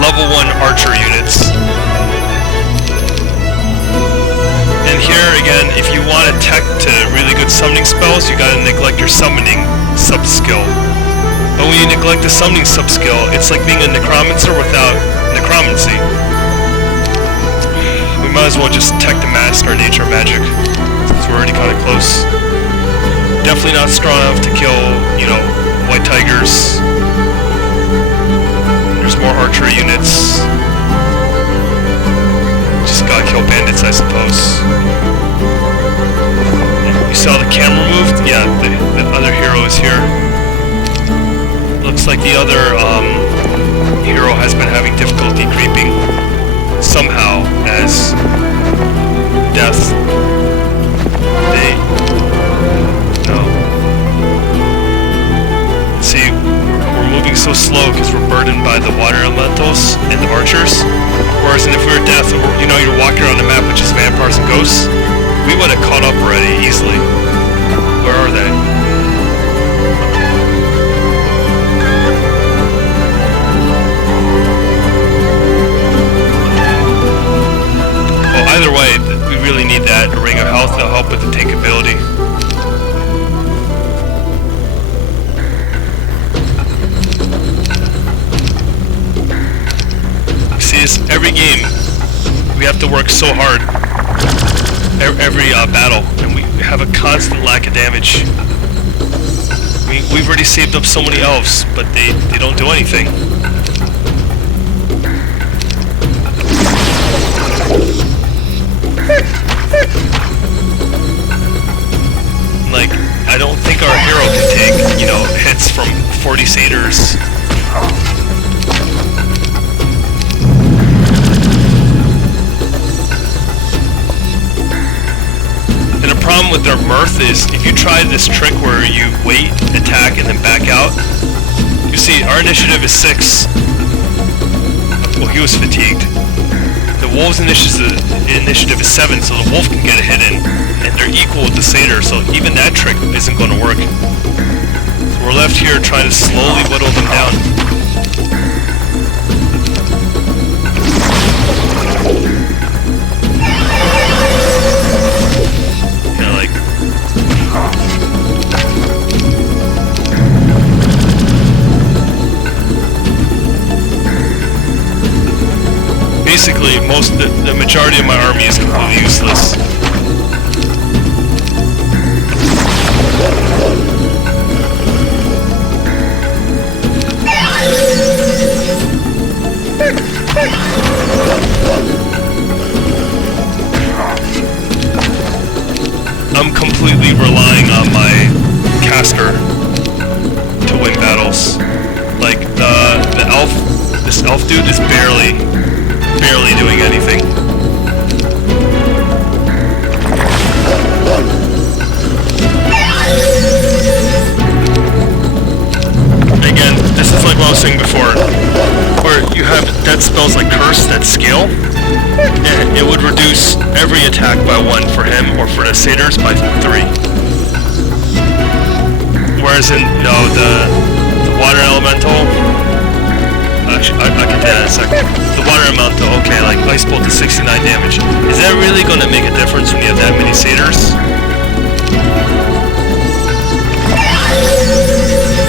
level 1 archer units. And here again, if you want a tech to really good summoning spells, you gotta neglect your summoning sub-skill. But when you neglect the summoning sub-skill, it's like being a necromancer without necromancy. We might as well just tech the master nature magic, since we're already kinda close. Definitely not strong enough to kill, you know, white tigers. There's more archery units. Just gotta kill bandits, I suppose. You saw the camera moved? Yeah, the other hero is here. Looks like the other hero has been having difficulty creeping somehow as death. See, we're moving so slow because we're burdened by the water elementals and the archers. Whereas if we were death, you know, you're walking around the map with just vampires and ghosts, we would have caught up already easily. Where are they? Well, either way, we really need that ring of health to help with the tank ability. Every game, we have to work so hard. Every battle, and we have a constant lack of damage. We've already saved up so many elves, but they don't do anything. Like, I don't think our hero can take, you know, hits from 40 satyrs. Problem with their mirth is if you try this trick where you wait, attack, and then back out, you see our initiative is 6. Well, he was fatigued. The wolves' initiative is 7, so the wolf can get a hit in, and they're equal with the satyr, so even that trick isn't going to work. So we're left here trying to slowly whittle them down. Basically, the majority of my army is completely useless. I'm completely relying on my caster to win battles. Like the elf, this elf dude is barely doing anything. Again, this is like what I was saying before, where you have death spells like Curse that scale, and it would reduce every attack by 1 for him, or for the satyrs by 3. Whereas in, the water elemental, actually, I can tell that in a second. The water elemental, okay, like Ice Bolt to 69 damage. Is that really going to make a difference when you have that many satyrs?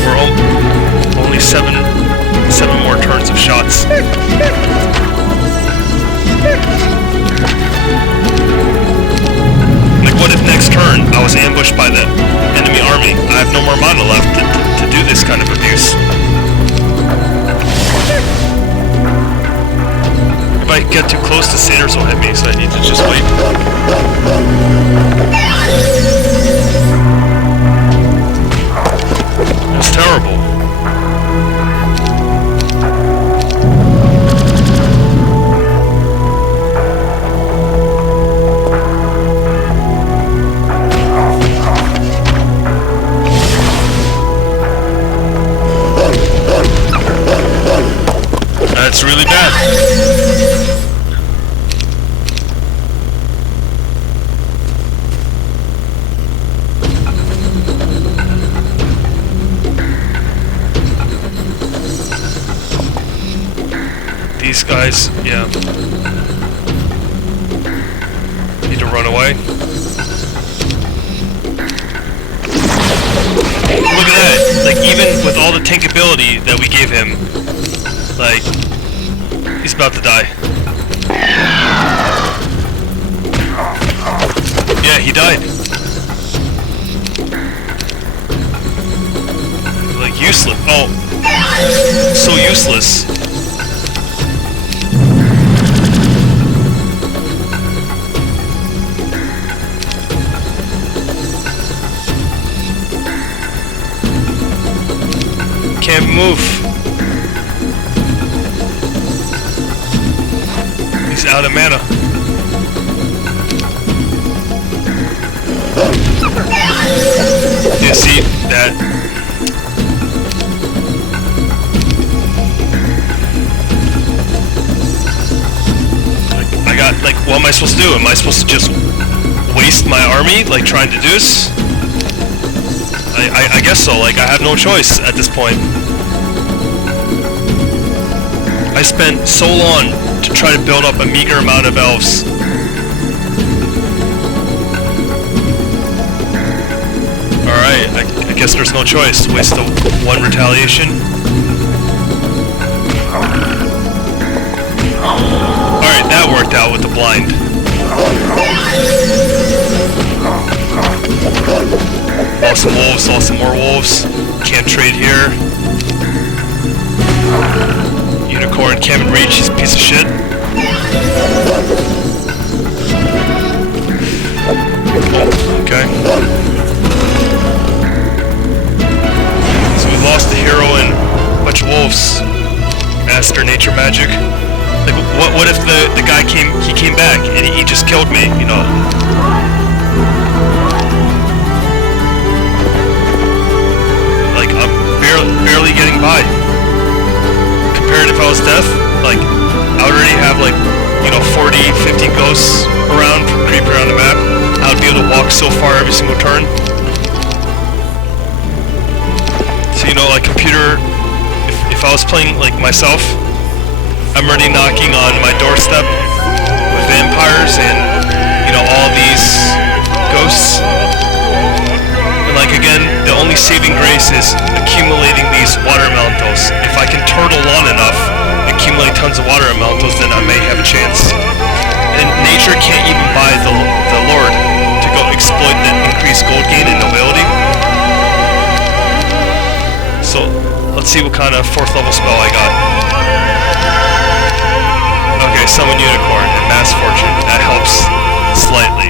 We're only 7 more turns of shots. Like, what if next turn I was ambushed by the enemy army? I have no more mana left to do this kind of abuse. If I get too close, the satyrs will hit me, so I need to just wait. That's terrible. That's really bad. these guys, yeah. Need to run away. Look at that! Like, even with all the tankability that we gave him, like, he's about to die. Yeah, he died. Like, useless. Oh. So useless. Can't move. He's out of mana. You see that? I got, like, what am I supposed to do? Am I supposed to just waste my army, like, trying to do this? I guess so. Like, I have no choice at this point. I spent so long to try to build up a meager amount of elves. Alright, I guess there's no choice. Waste the one retaliation. Alright, that worked out with the blind. Lost some wolves, lost some more wolves. Can't trade here. Unicorn can't reach, he's a piece of shit. Okay. So we lost the hero and a bunch of wolves. Master nature magic. Like, what if the guy came back and he just killed me, you know? Like, I'm barely getting by. Compared if I was death, like, I would already have, like, you know, 40, 50 ghosts around, creep around the map. I would be able to walk so far every single turn. So, you know, like, computer, if I was playing, like, myself, I'm already knocking on my doorstep with vampires and, you know, all these ghosts. And, like, again, the only saving grace is accumulating these water elementals. If I can turtle long enough, accumulate tons of water elementals, then I may have a chance. And nature can't even buy the Lord to go exploit the increased gold gain and nobility. So, let's see what kind of 4th level spell I got. Okay, summon unicorn and mass fortune. That helps slightly.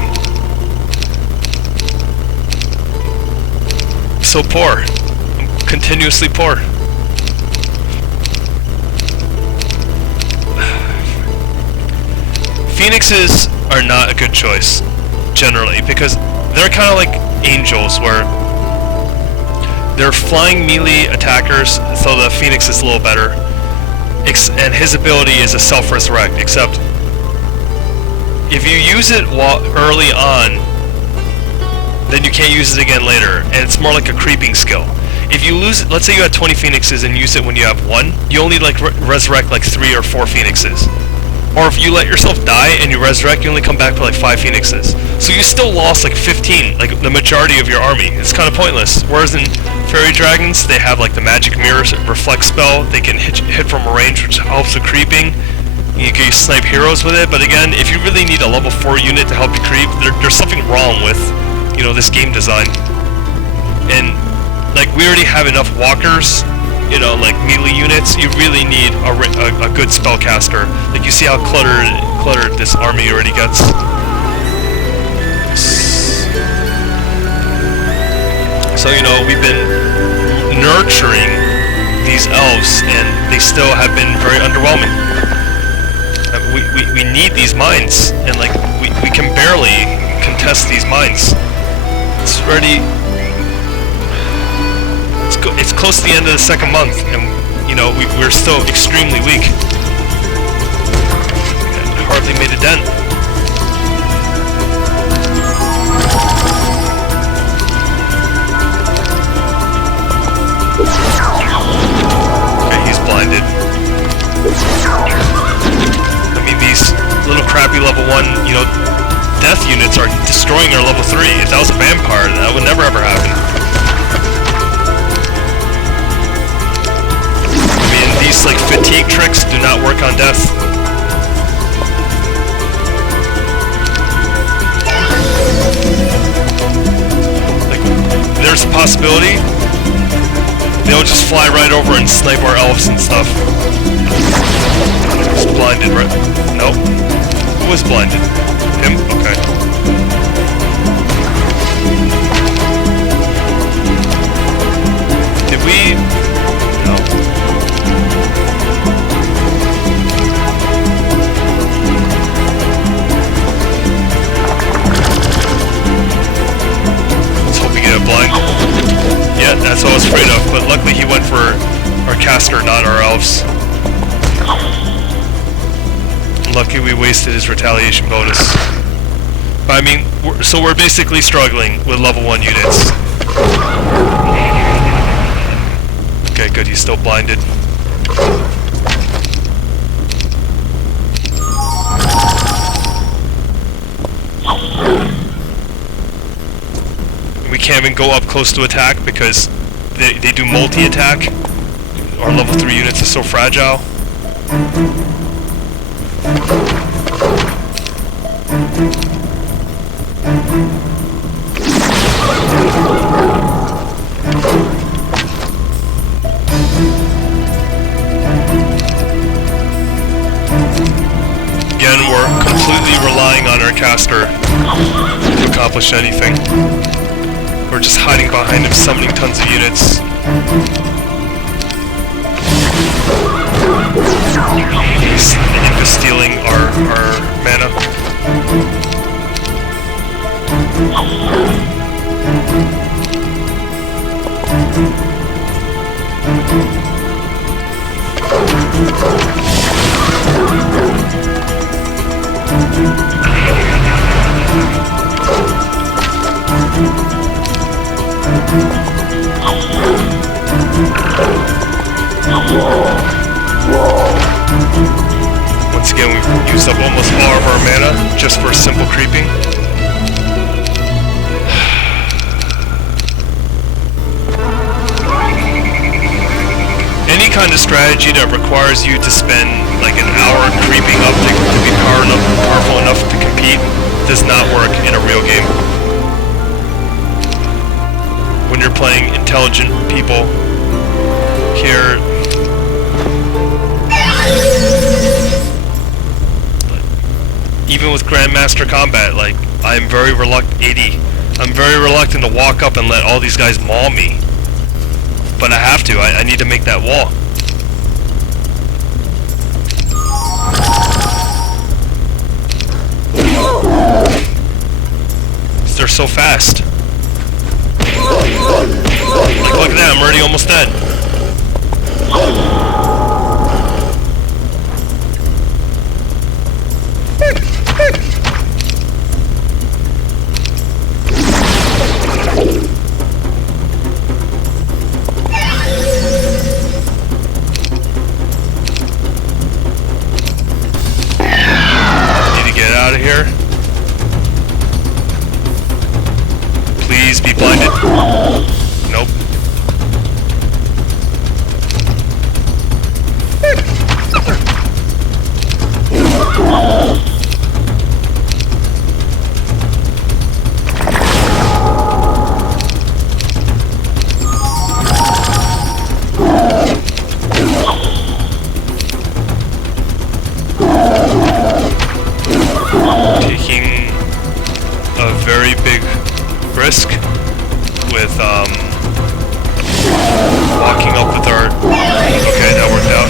So poor. I'm continuously poor. Phoenixes are not a good choice, generally, because they're kind of like angels, where they're flying melee attackers, so the Phoenix is a little better. And his ability is a self-resurrect, except if you use it early on, then you can't use it again later, and it's more like a creeping skill. If you lose, let's say you had 20 Phoenixes and use it when you have 1, you only like resurrect like 3 or 4 Phoenixes. Or if you let yourself die and you resurrect, you only come back for like 5 Phoenixes. So you still lost like 15, like the majority of your army. It's kind of pointless. Whereas in Fairy Dragons, they have like the Magic Mirror reflect spell. They can hit from a range, which helps with creeping. You can snipe heroes with it, but again, if you really need a level 4 unit to help you creep, there's something wrong with, you know, this game design. And like, we already have enough walkers, you know, like melee units. You really need a good spellcaster. Like, you see how cluttered this army already gets. So, you know, we've been nurturing these elves, and they still have been very underwhelming. We need these mines, and like, we can barely contest these mines. It's already... It's close to the end of the 2nd month, and, you know, we're still extremely weak. And hardly made a dent. Okay, he's blinded. level 1, you know, death units are destroying our level 3. If that was a vampire, that would never ever happen. I mean, these like fatigue tricks do not work on death. Like, there's a possibility they'll just fly right over and snipe our elves and stuff. It's blinded, right? Nope. Who was blinded? Him? Okay. Did we? No. Let's hope we get a blind. Yeah, that's what I was afraid of, but luckily he went for our caster, not our elves. Lucky we wasted his retaliation bonus. But I mean, we're basically struggling with level 1 units. Okay, good, he's still blinded. We can't even go up close to attack because they do multi-attack. Our level 3 units are so fragile. Again, we're completely relying on our caster to accomplish anything. We're just hiding behind him, summoning tons of units. He's stealing our mana. Once again, we've used up almost all of our mana just for simple creeping. Any kind of strategy that requires you to spend like an hour creeping up to be powerful enough to compete does not work in a real game. When you're playing intelligent people here, even with Grandmaster Combat, like, I'm very reluctant, 80, I'm very reluctant to walk up and let all these guys maul me. But I have to, I need to make that wall. They're so fast. Like, look at that, I'm already almost dead. Need to get out of here. Please be blinded. Nope. Taking a very big risk with walking up with our... Okay, that worked out.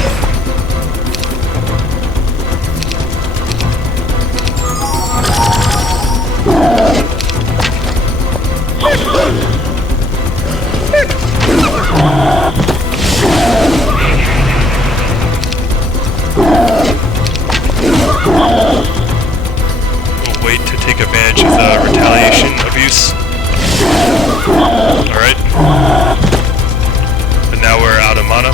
We'll wait to take advantage of the retaliation abuse. Alright. But now we're out of mana.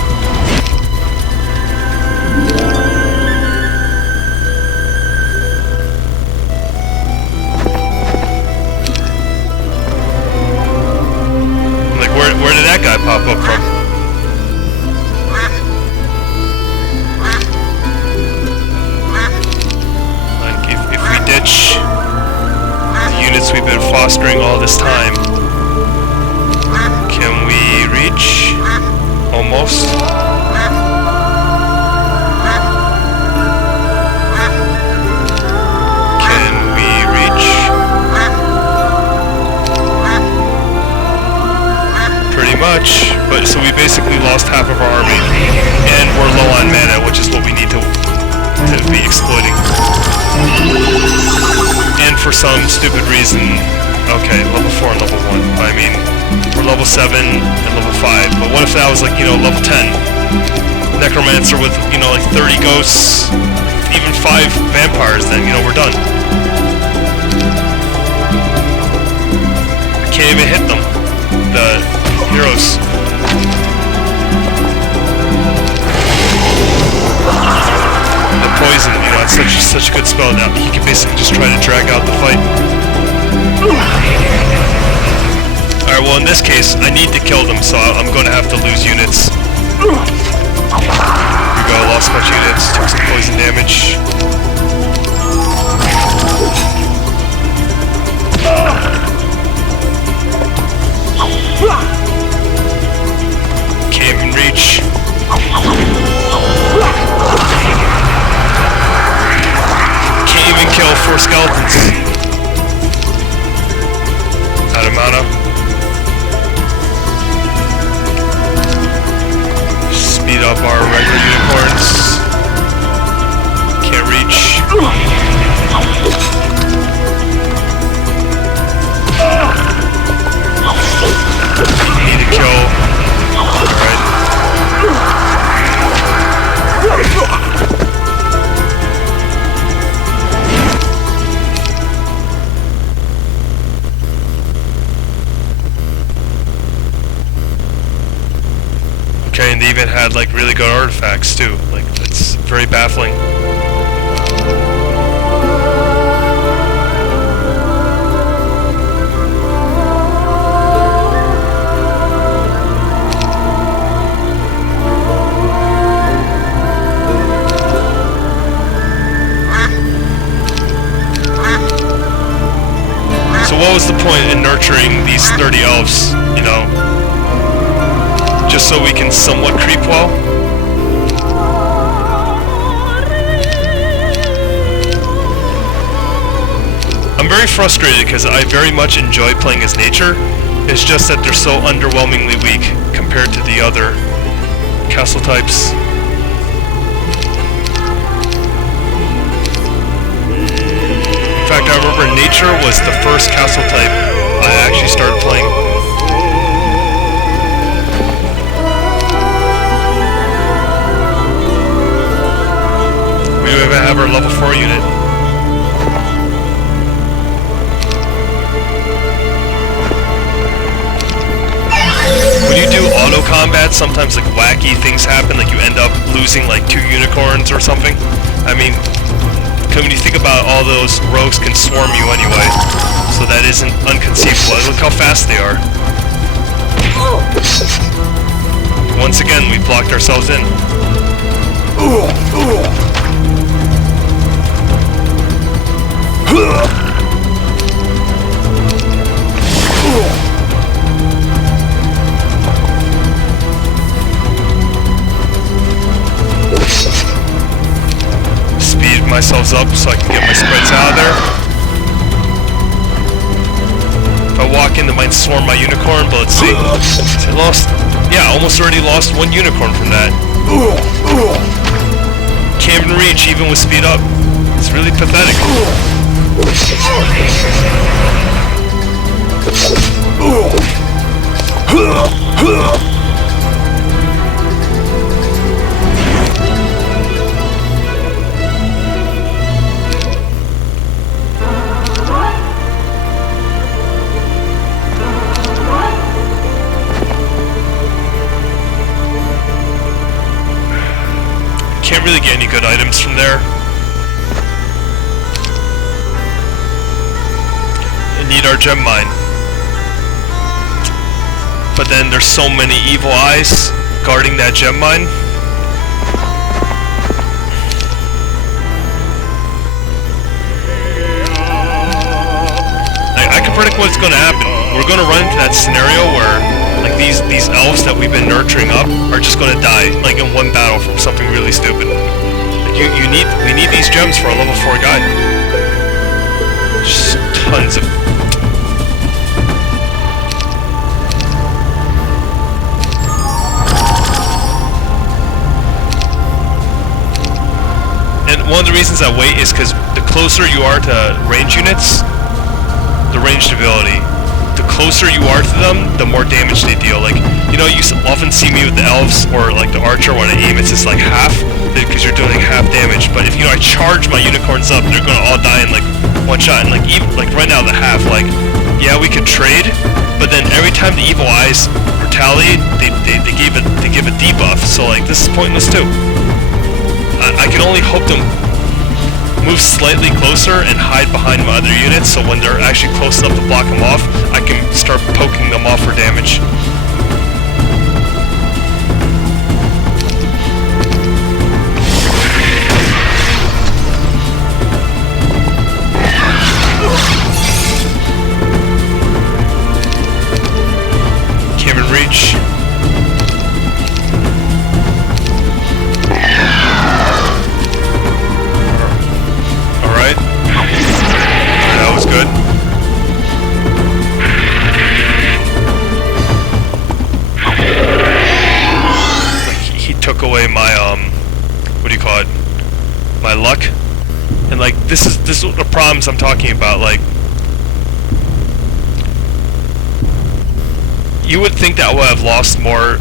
pop up from. Like, if we ditch the units we've been fostering all this time, can we reach? Almost. Can we reach? Pretty much, but so we basically lost half of our army, and we're low on mana, which is what we need to be exploiting. And for some stupid reason, okay, level 4 and level 1. I mean, we're level 7 and level 5, but what if that was like, you know, level 10? Necromancer with, you know, like 30 ghosts, even 5 vampires, then, you know, we're done. I can't even hit them, the heroes. The poison, you know, it's such a good spell now. He can basically just try to drag out the fight. Alright, well in this case, I need to kill them, so I'm going to have to lose units. Here we go, lost a bunch of units, took some poison damage. Can't even reach. Can't even kill 4 skeletons. Out of mana. Speed up our regular unicorns. Can't reach. Need to kill. Alright. Okay, and they even had like really good artifacts too. Like, it's very baffling. So what was the point in nurturing these 30 elves, you know? Just so we can somewhat creep well? I'm very frustrated because I very much enjoy playing as nature. It's just that they're so underwhelmingly weak compared to the other castle types. In fact, I remember nature was the first castle type I actually started playing. We don't even have our level 4 unit. When you do auto combat, sometimes like wacky things happen, like you end up losing like 2 unicorns or something. I mean, when you think about all those rogues can swarm you anyway, so that isn't unconceivable. Look how fast they are. Once again, we blocked ourselves in. Speed myself up so I can get my spreads out of there. If I walk in, they might swarm my unicorn, but let's see. I lost, yeah, almost already lost 1 unicorn from that. Can't even reach, even with speed up. It's really pathetic. Can't really get any good items from there. I need our gem mine. But but then there's so many evil eyes guarding that gem mine. I can predict what's going to happen. We're going to run into that scenario where, like, these elves that we've been nurturing up are just going to die, like, in one battle from something really stupid. Like, we need these gems for a level 4 guy. Just tons of... And one of the reasons I wait is because the closer you are to range units, the ranged ability, the closer you are to them, the more damage they deal. Like, you know, you often see me with the elves or like the archer when I aim, it's just like half, because you're doing half damage. But if, you know, I charge my unicorns up, they're gonna all die in like one shot. And like, even like right now the half, like, yeah, we could trade, but then every time the evil eyes retaliate, they give a debuff. So like, this is pointless too. I can only hope to move slightly closer and hide behind my other units, so when they're actually close enough to block them off, I can start poking them off for damage. Can't even reach. Good. He took away my what do you call it? My luck. And like, this is the problems I'm talking about. Like, you would think that I would have lost more,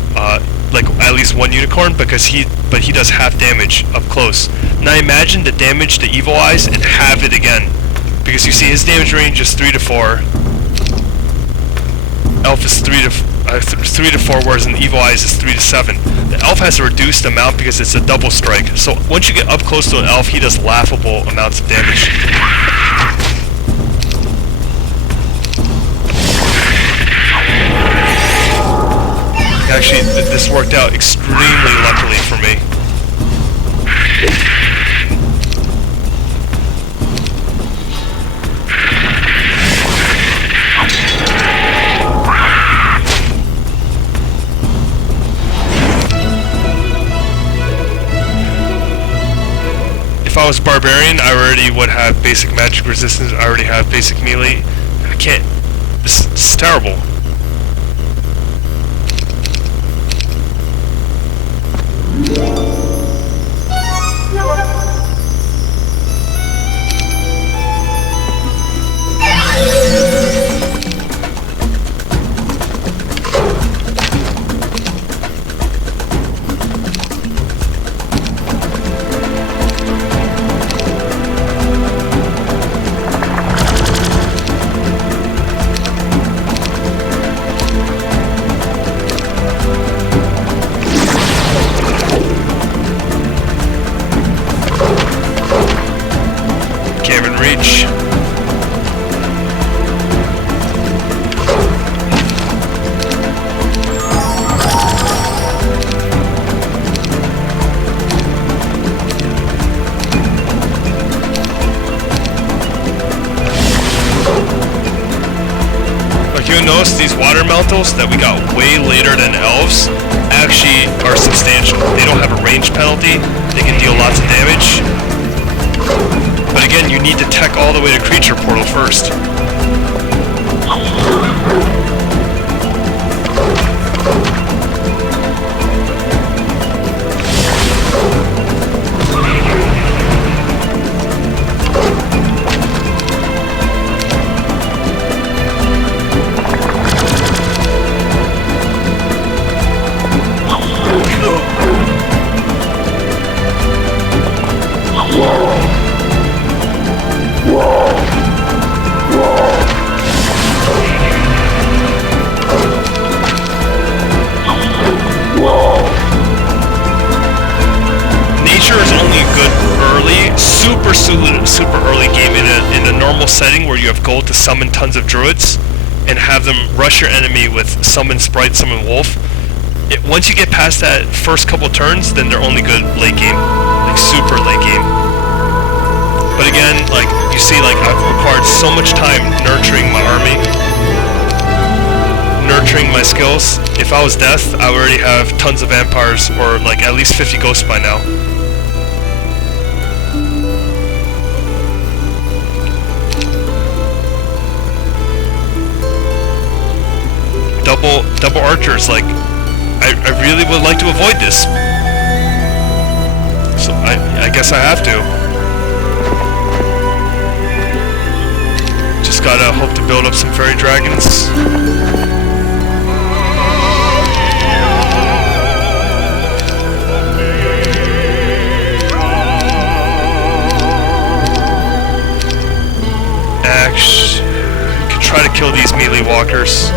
like at least one unicorn, because he does half damage up close. Now imagine the damage to Evil Eyes and have it again. Because you see his damage range is 3 to 4. Elf is 3 to 4, whereas in Evil Eyes is 3 to 7. The elf has a reduced amount because it's a double strike. So once you get up close to an elf, he does laughable amounts of damage. Actually, this worked out extremely luckily for me. If I was barbarian, I already would have basic magic resistance. I already have basic melee. I can't. This is terrible. Notice these water elementals that we got way later than elves actually are substantial. They don't have a range penalty, they can deal lots of damage. But again, you need to tech all the way to creature portal first. Super early game in a normal setting where you have gold to summon tons of druids. and have them rush your enemy with summon sprite, summon wolf. Once you get past that first couple turns, then they're only good late game, like super late game. But again, like you see, like I've required so much time nurturing my army, nurturing my skills. If I was Death, I would already have tons of vampires, or like at least 50 ghosts by now. Double archers, like I really would like to avoid this, so I guess I have to. Just gotta hope to build up some fairy dragons. Actually, could try to kill these melee walkers.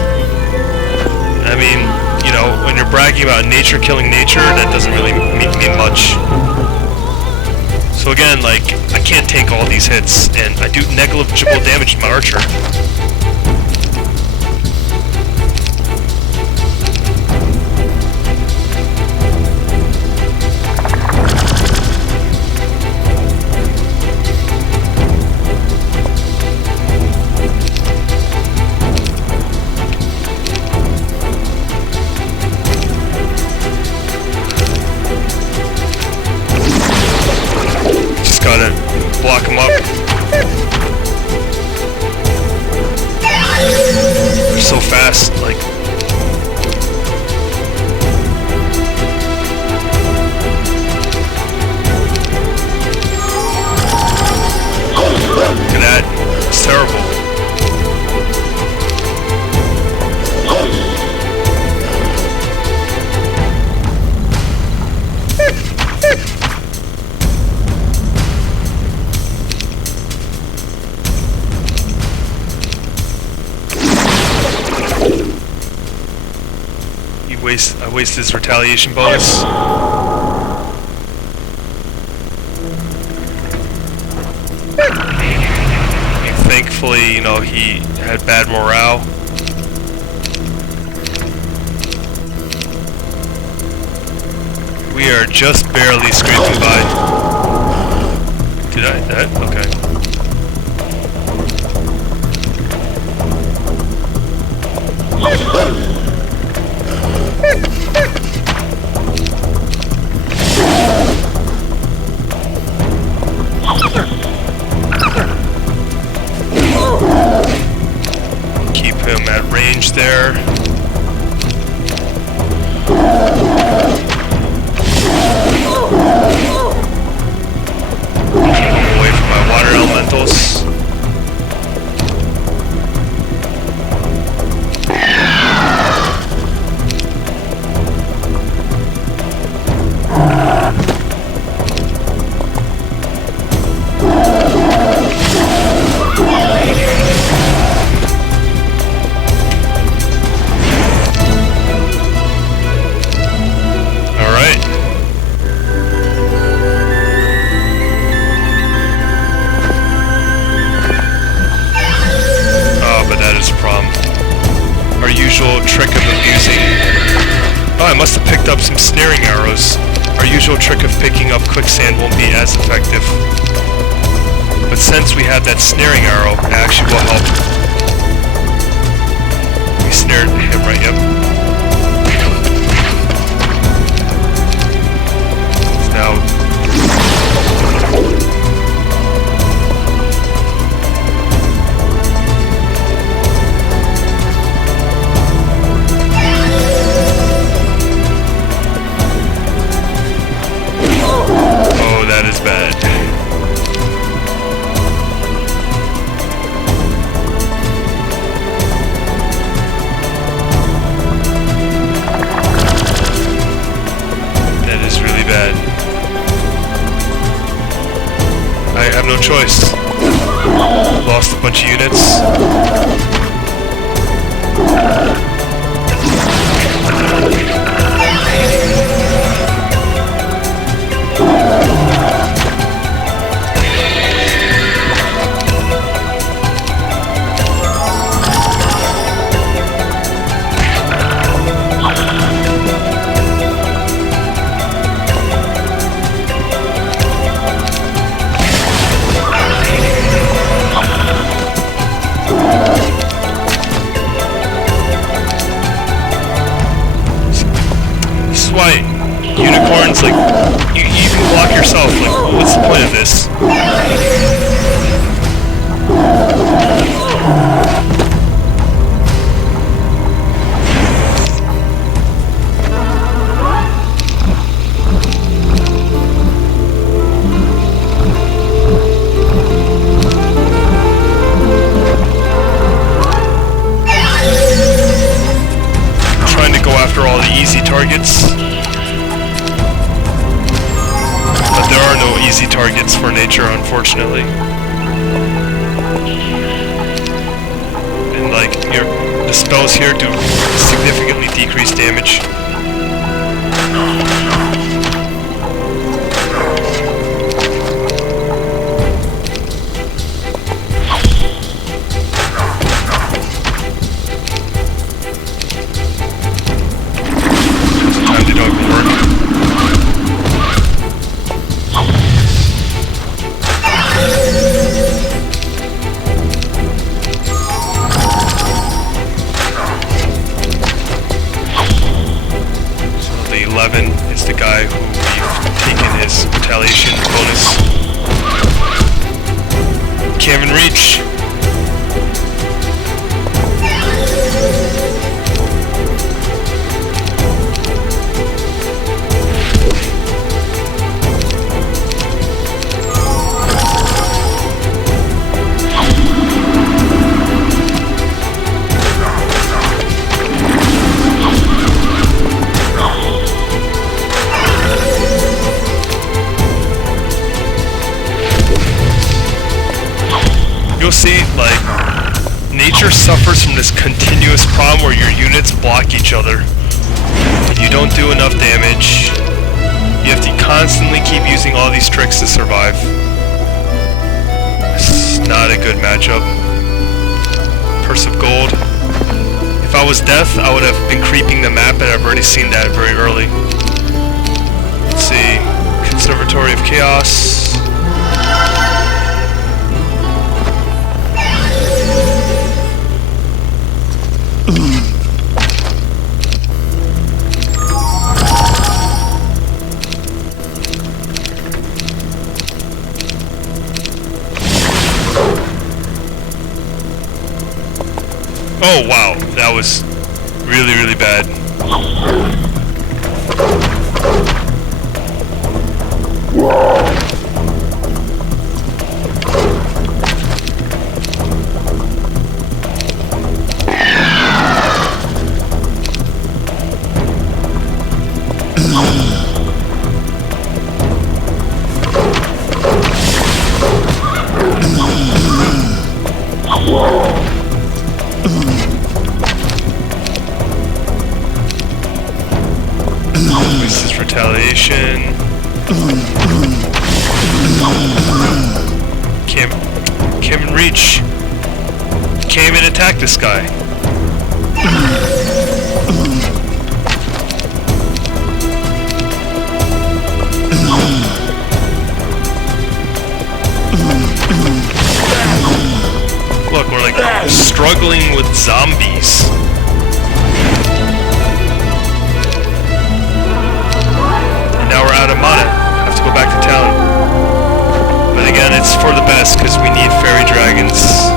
I mean, you know, when you're bragging about nature killing nature, that doesn't really mean much. So again, like, I can't take all these hits, and I do negligible damage to my archer. Block them up. They're so fast, like. Look at that. It's terrible. I waste his retaliation bonus. Thankfully, you know, he had bad morale. We are just barely scraping by. Did I? That? Okay. Keep him at range there. Away from my water elementals. Trick of abusing. Oh, I must have picked up some snaring arrows. Our usual trick of picking up quicksand won't be as effective. But since we have that snaring arrow, it actually will help. We snared him, right? Yep. Now. That is bad. That is really bad. I have no choice. Lost a bunch of units. why unicorns, like, you can block yourself. Like, what's the point of this? After all the easy targets, but there are no easy targets for nature, unfortunately. And like the spells here do significantly decrease damage. Is the guy who we've taken his retaliation bonus. Can't even reach. You'll see, like, nature suffers from this continuous problem where your units block each other. And you don't do enough damage. You have to constantly keep using all these tricks to survive. This is not a good matchup. Purse of Gold. If I was Death, I would have been creeping the map, and I've already seen that very early. Let's see. Conservatory of Chaos. Oh wow, that was really, really bad. This is retaliation. Can't even reach. Can't even attack this guy. Look, we're like struggling with zombies. Now we're out of mana. Have to go back to town. But again, it's for the best because we need fairy dragons.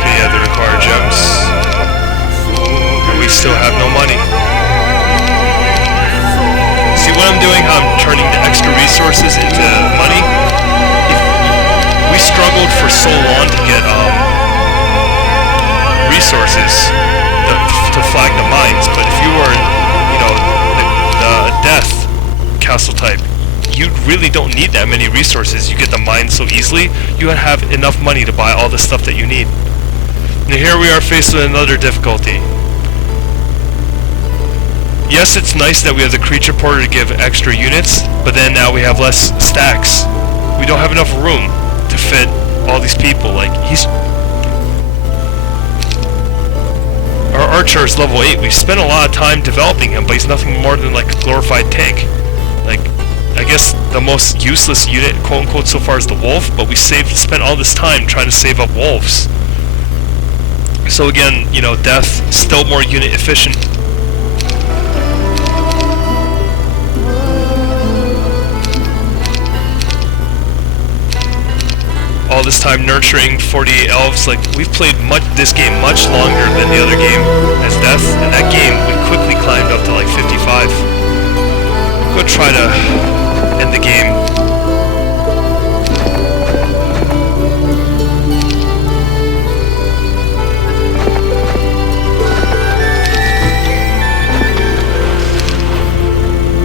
Okay, yeah, they require gems. And we still have no money. What I'm doing, I'm turning the extra resources into money. We struggled for so long to get resources to flag the mines, but if you were, the Death Castle type, you really don't need that many resources. You get the mines so easily, you have enough money to buy all the stuff that you need. Now here we are faced with another difficulty. Yes, it's nice that we have the creature porter to give extra units, but then now we have less stacks. We don't have enough room to fit all these people. Like, our archer is level 8. We've spent a lot of time developing him, but he's nothing more than like a glorified tank. Like, I guess the most useless unit, quote unquote, so far is the wolf, but we spent all this time trying to save up wolves. So again, you know, death, still more unit efficient. All this time nurturing 48 elves. Like, we've played this game much longer than the other game as death, and that game we quickly climbed up to like 55. Go try to end the game.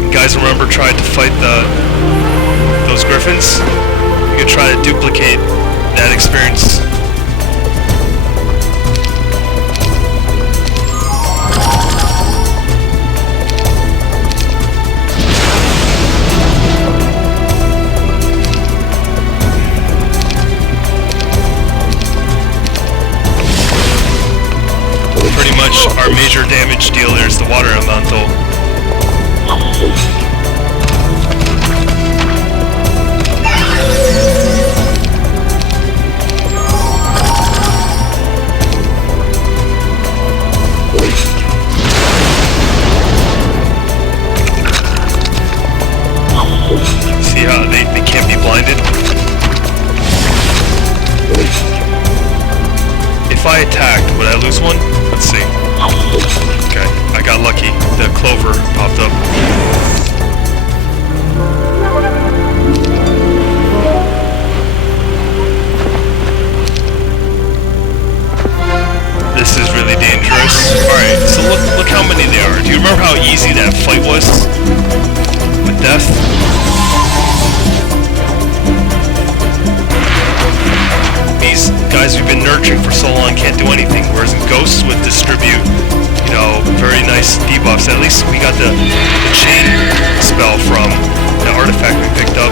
You guys remember trying to fight those griffins? You can try to duplicate that experience. Pretty much our major damage dealer is the water elemental. See how they can't be blinded? If I attacked, would I lose one? Let's see. Okay, I got lucky. The clover popped up. This is really dangerous. Alright, so look how many there are. Do you remember how easy that fight was? With death? These guys we've been nurturing for so long can't do anything, whereas in Ghosts would distribute, you know, very nice debuffs. At least we got the chain spell from the artifact we picked up.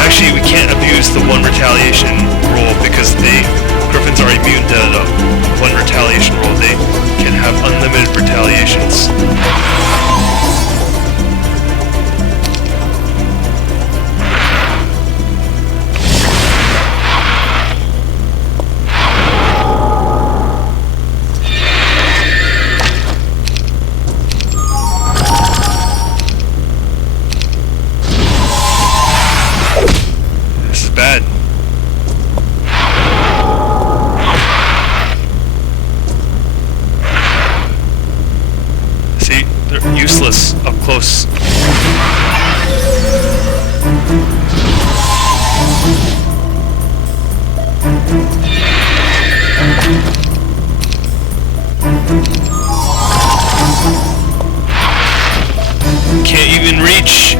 Actually, we can't abuse the one retaliation rule because Griffins are immune to the one retaliation rule. They can have unlimited retaliations. Useless up close. Can't even reach.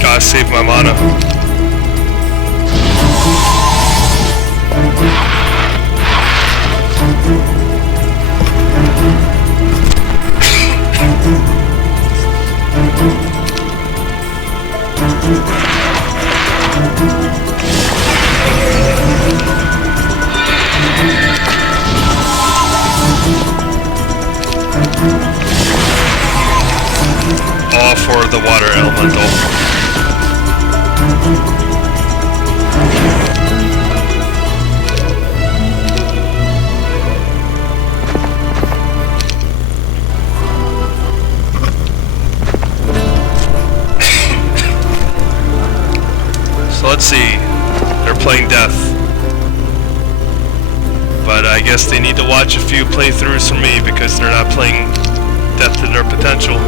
Gotta save my mana. All for the water elemental. So let's see. They're playing death. But I guess they need to watch a few playthroughs from me because they're not playing death to their potential.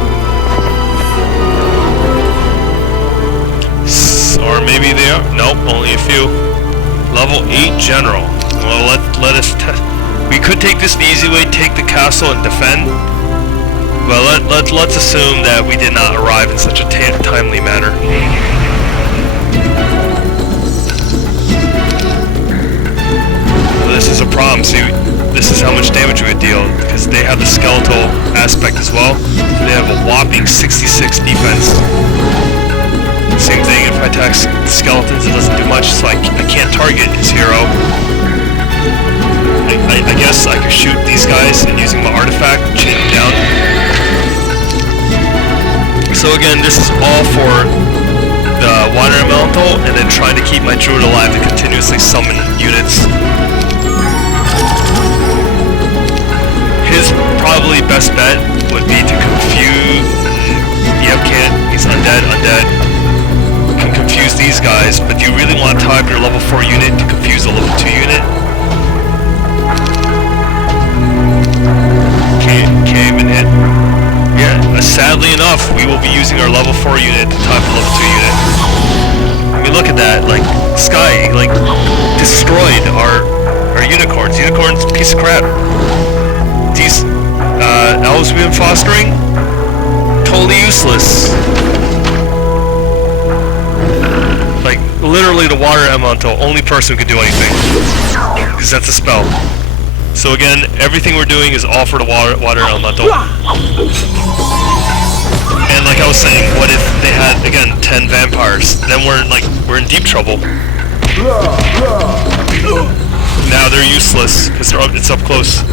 Or maybe they are. Nope, only a few. Level 8 general. Well, let us we could take this the easy way, take the castle and defend. But let's assume that we did not arrive in such a timely manner. much damage we would deal, because they have the skeletal aspect as well. They have a whopping 66 defense. Same thing, if I attack skeletons, it doesn't do much, so I can't target his hero. I guess I could shoot these guys and using my artifact, chain them down. So again, this is all for the water elemental, and then trying to keep my druid alive to continuously summon units. His probably best bet would be to confuse... Yep, can't. He's undead. Can confuse these guys, but do you really want to type your level 4 unit to confuse a level 2 unit? Can't even hit. Yeah, sadly enough, we will be using our level 4 unit to type a level 2 unit. I mean, look at that, like, Sky, like, destroyed our unicorns. Unicorns, piece of crap. These, elves we've been fostering, totally useless. Like, literally the water elemental, only person who can do anything. Because that's a spell. So again, everything we're doing is all for the water elemental. And like I was saying, what if they had, again, 10 vampires? Then we're in deep trouble. Now they're useless, because it's up close.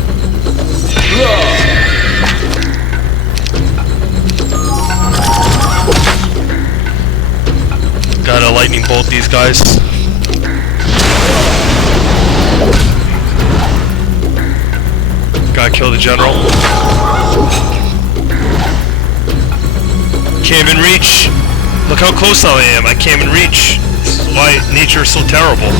Gotta lightning bolt these guys. Gotta kill the general. Can't even reach. Look how close I am. I can't even reach. This is why nature is so terrible.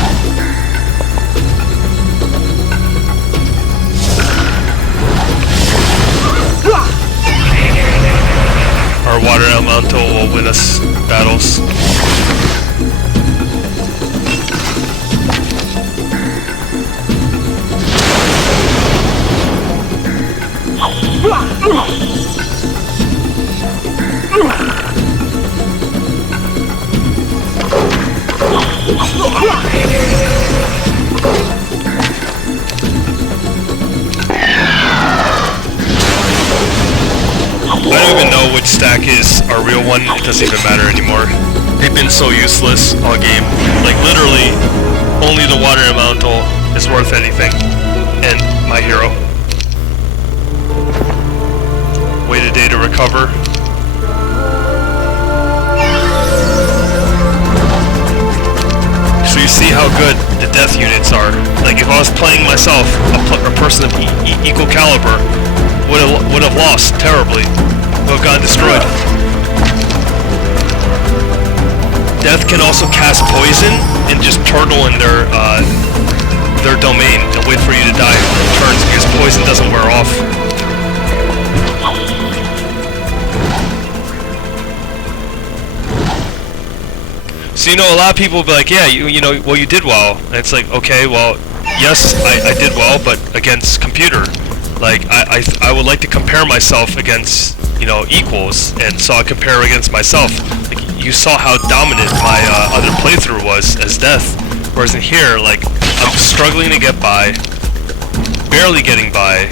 Our water elemental will win us battles. I don't even know which stack is our real one. It doesn't even matter anymore. They've been so useless all game. Like literally, only the water elemental is worth anything. And my hero. Wait a day to recover. So you see how good the death units are. Like if I was playing myself, a person of equal caliber would have lost terribly. Would have gotten destroyed. Death can also cast poison and just turtle in their domain and wait for you to die in turns because poison doesn't wear off. So you know, a lot of people will be like, yeah, you know, well you did well. And it's like, okay, well, yes, I did well, but against computer. Like I would like to compare myself against, you know, equals, and so I compare against myself. Like you saw how dominant my other playthrough was as death, whereas in here, like I'm struggling to get by, barely getting by,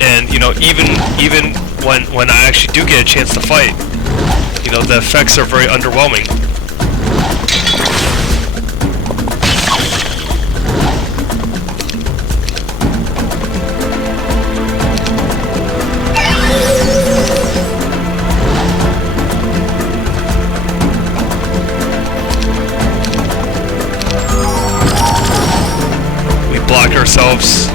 and you know, even when I actually do get a chance to fight, you know, the effects are very underwhelming. Block ourselves.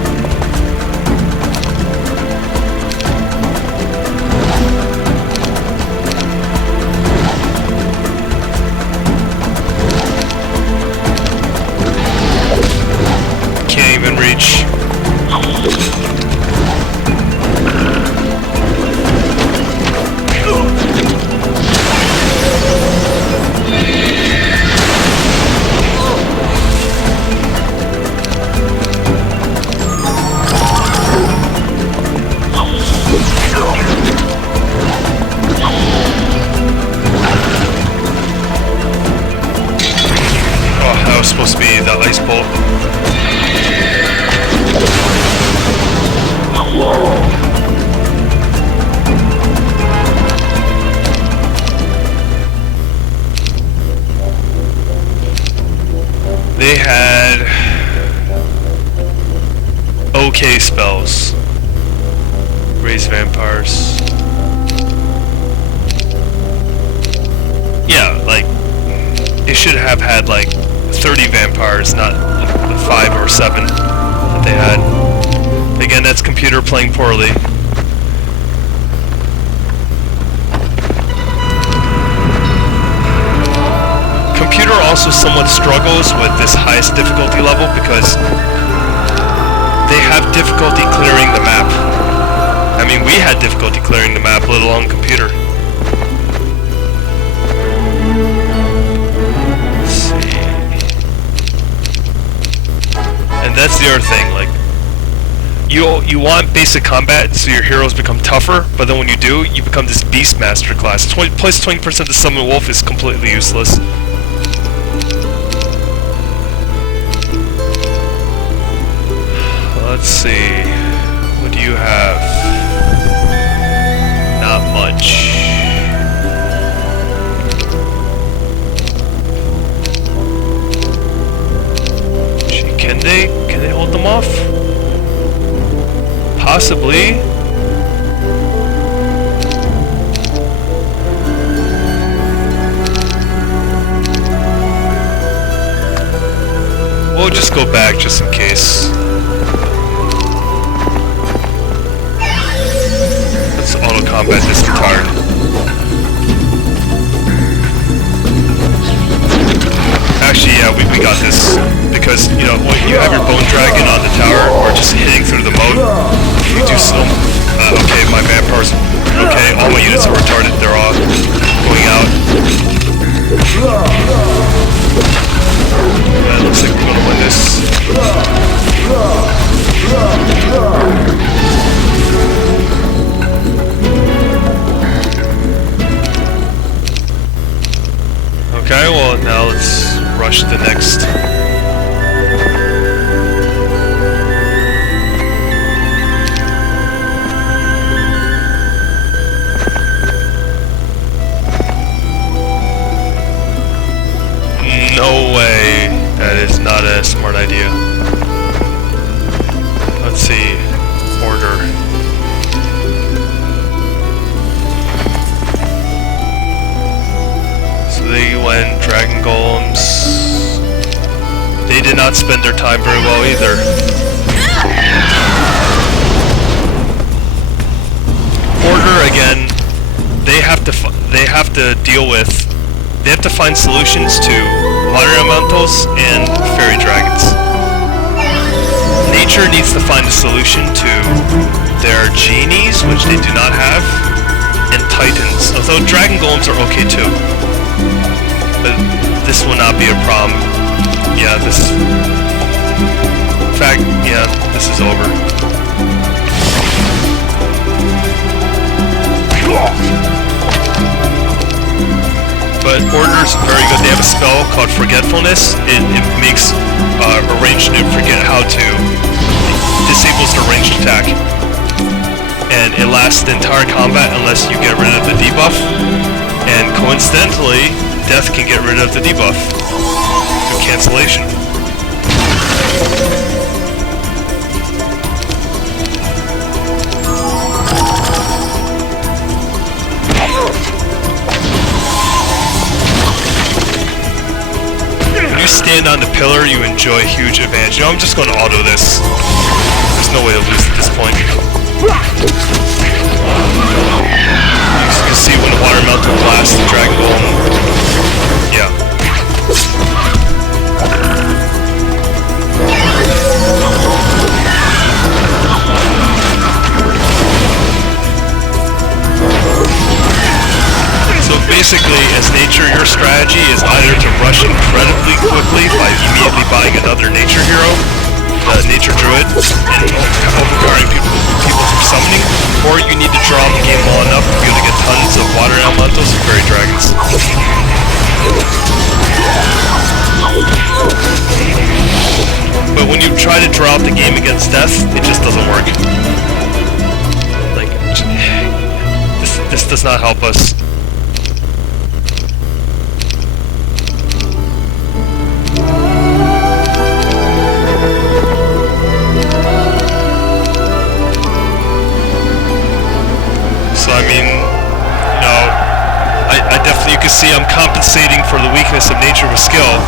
Can't even reach. Supposed to be the ice bolt. They had okay spells. Raise vampires. Yeah, like they should have had like 30 vampires, not 5 or 7 that they had. Again, that's computer playing poorly. Computer also somewhat struggles with this highest difficulty level because they have difficulty clearing the map. I mean, we had difficulty clearing the map, let alone computer. Let's see. And that's the other thing, like, you want basic combat so your heroes become tougher, but then when you do, you become this Beastmaster class. Plus 20% to summon wolf is completely useless. Let's see. What do you have? Not much. Can they hold them off? Possibly. We'll just go back just in case. Let's auto combat this guitar. Actually, yeah, we got this. Because, you know, when you have your bone dragon on the tower, or just hitting through the moat, if you do some... okay, my vampires... Okay, all my units are retarded, they're all going out. Yeah, looks like we're gonna win this. Okay, well, now let's rush the next. No way. That is not a smart idea. Let's see. Order. So they went Dragon Golems. They did not spend their time very well either. Order again. They have to deal with. They have to find solutions to water elementals and fairy dragons. Nature needs to find a solution to their genies, which they do not have, and titans. Although dragon golems are okay too. But this will not be a problem. Yeah, this... In fact, yeah, this is over. But Order's very good. They have a spell called Forgetfulness. It makes a ranged noob forget how to... disables the ranged attack. And it lasts the entire combat unless you get rid of the debuff. And coincidentally, Death can get rid of the debuff through cancellation. When you stand on the pillar, you enjoy huge advantage. You know, I'm just going to auto this. There's no way to lose at this point. You can see when the water melted blasts the Dragon Golem. Yeah. So basically, as nature, your strategy is either to rush incredibly quickly by immediately buying another nature hero, nature druid, and overpowering people from summoning, or you need to draw the game well enough to be able to get tons of water elementals and fairy dragons. But when you try to draw out the game against Death, it just doesn't work. Like, this does not help us. for the weakness of nature with skill.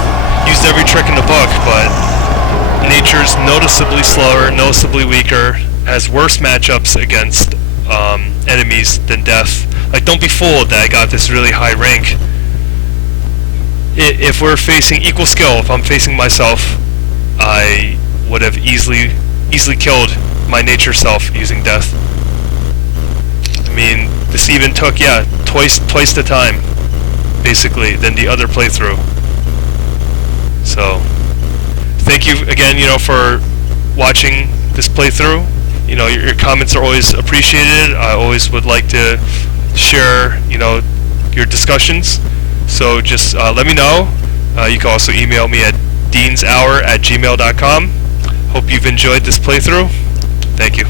Used every trick in the book, but nature's noticeably slower, noticeably weaker, has worse matchups against enemies than death. Like, don't be fooled that I got this really high rank. If we're facing equal skill, if I'm facing myself, I would have easily killed my nature self using death. I mean, this even took, twice the time, basically, than the other playthrough. So, thank you again, for watching this playthrough. Your comments are always appreciated. I always would like to share, your discussions. So just let me know. You can also email me at DeansHour@gmail.com. Hope you've enjoyed this playthrough. Thank you.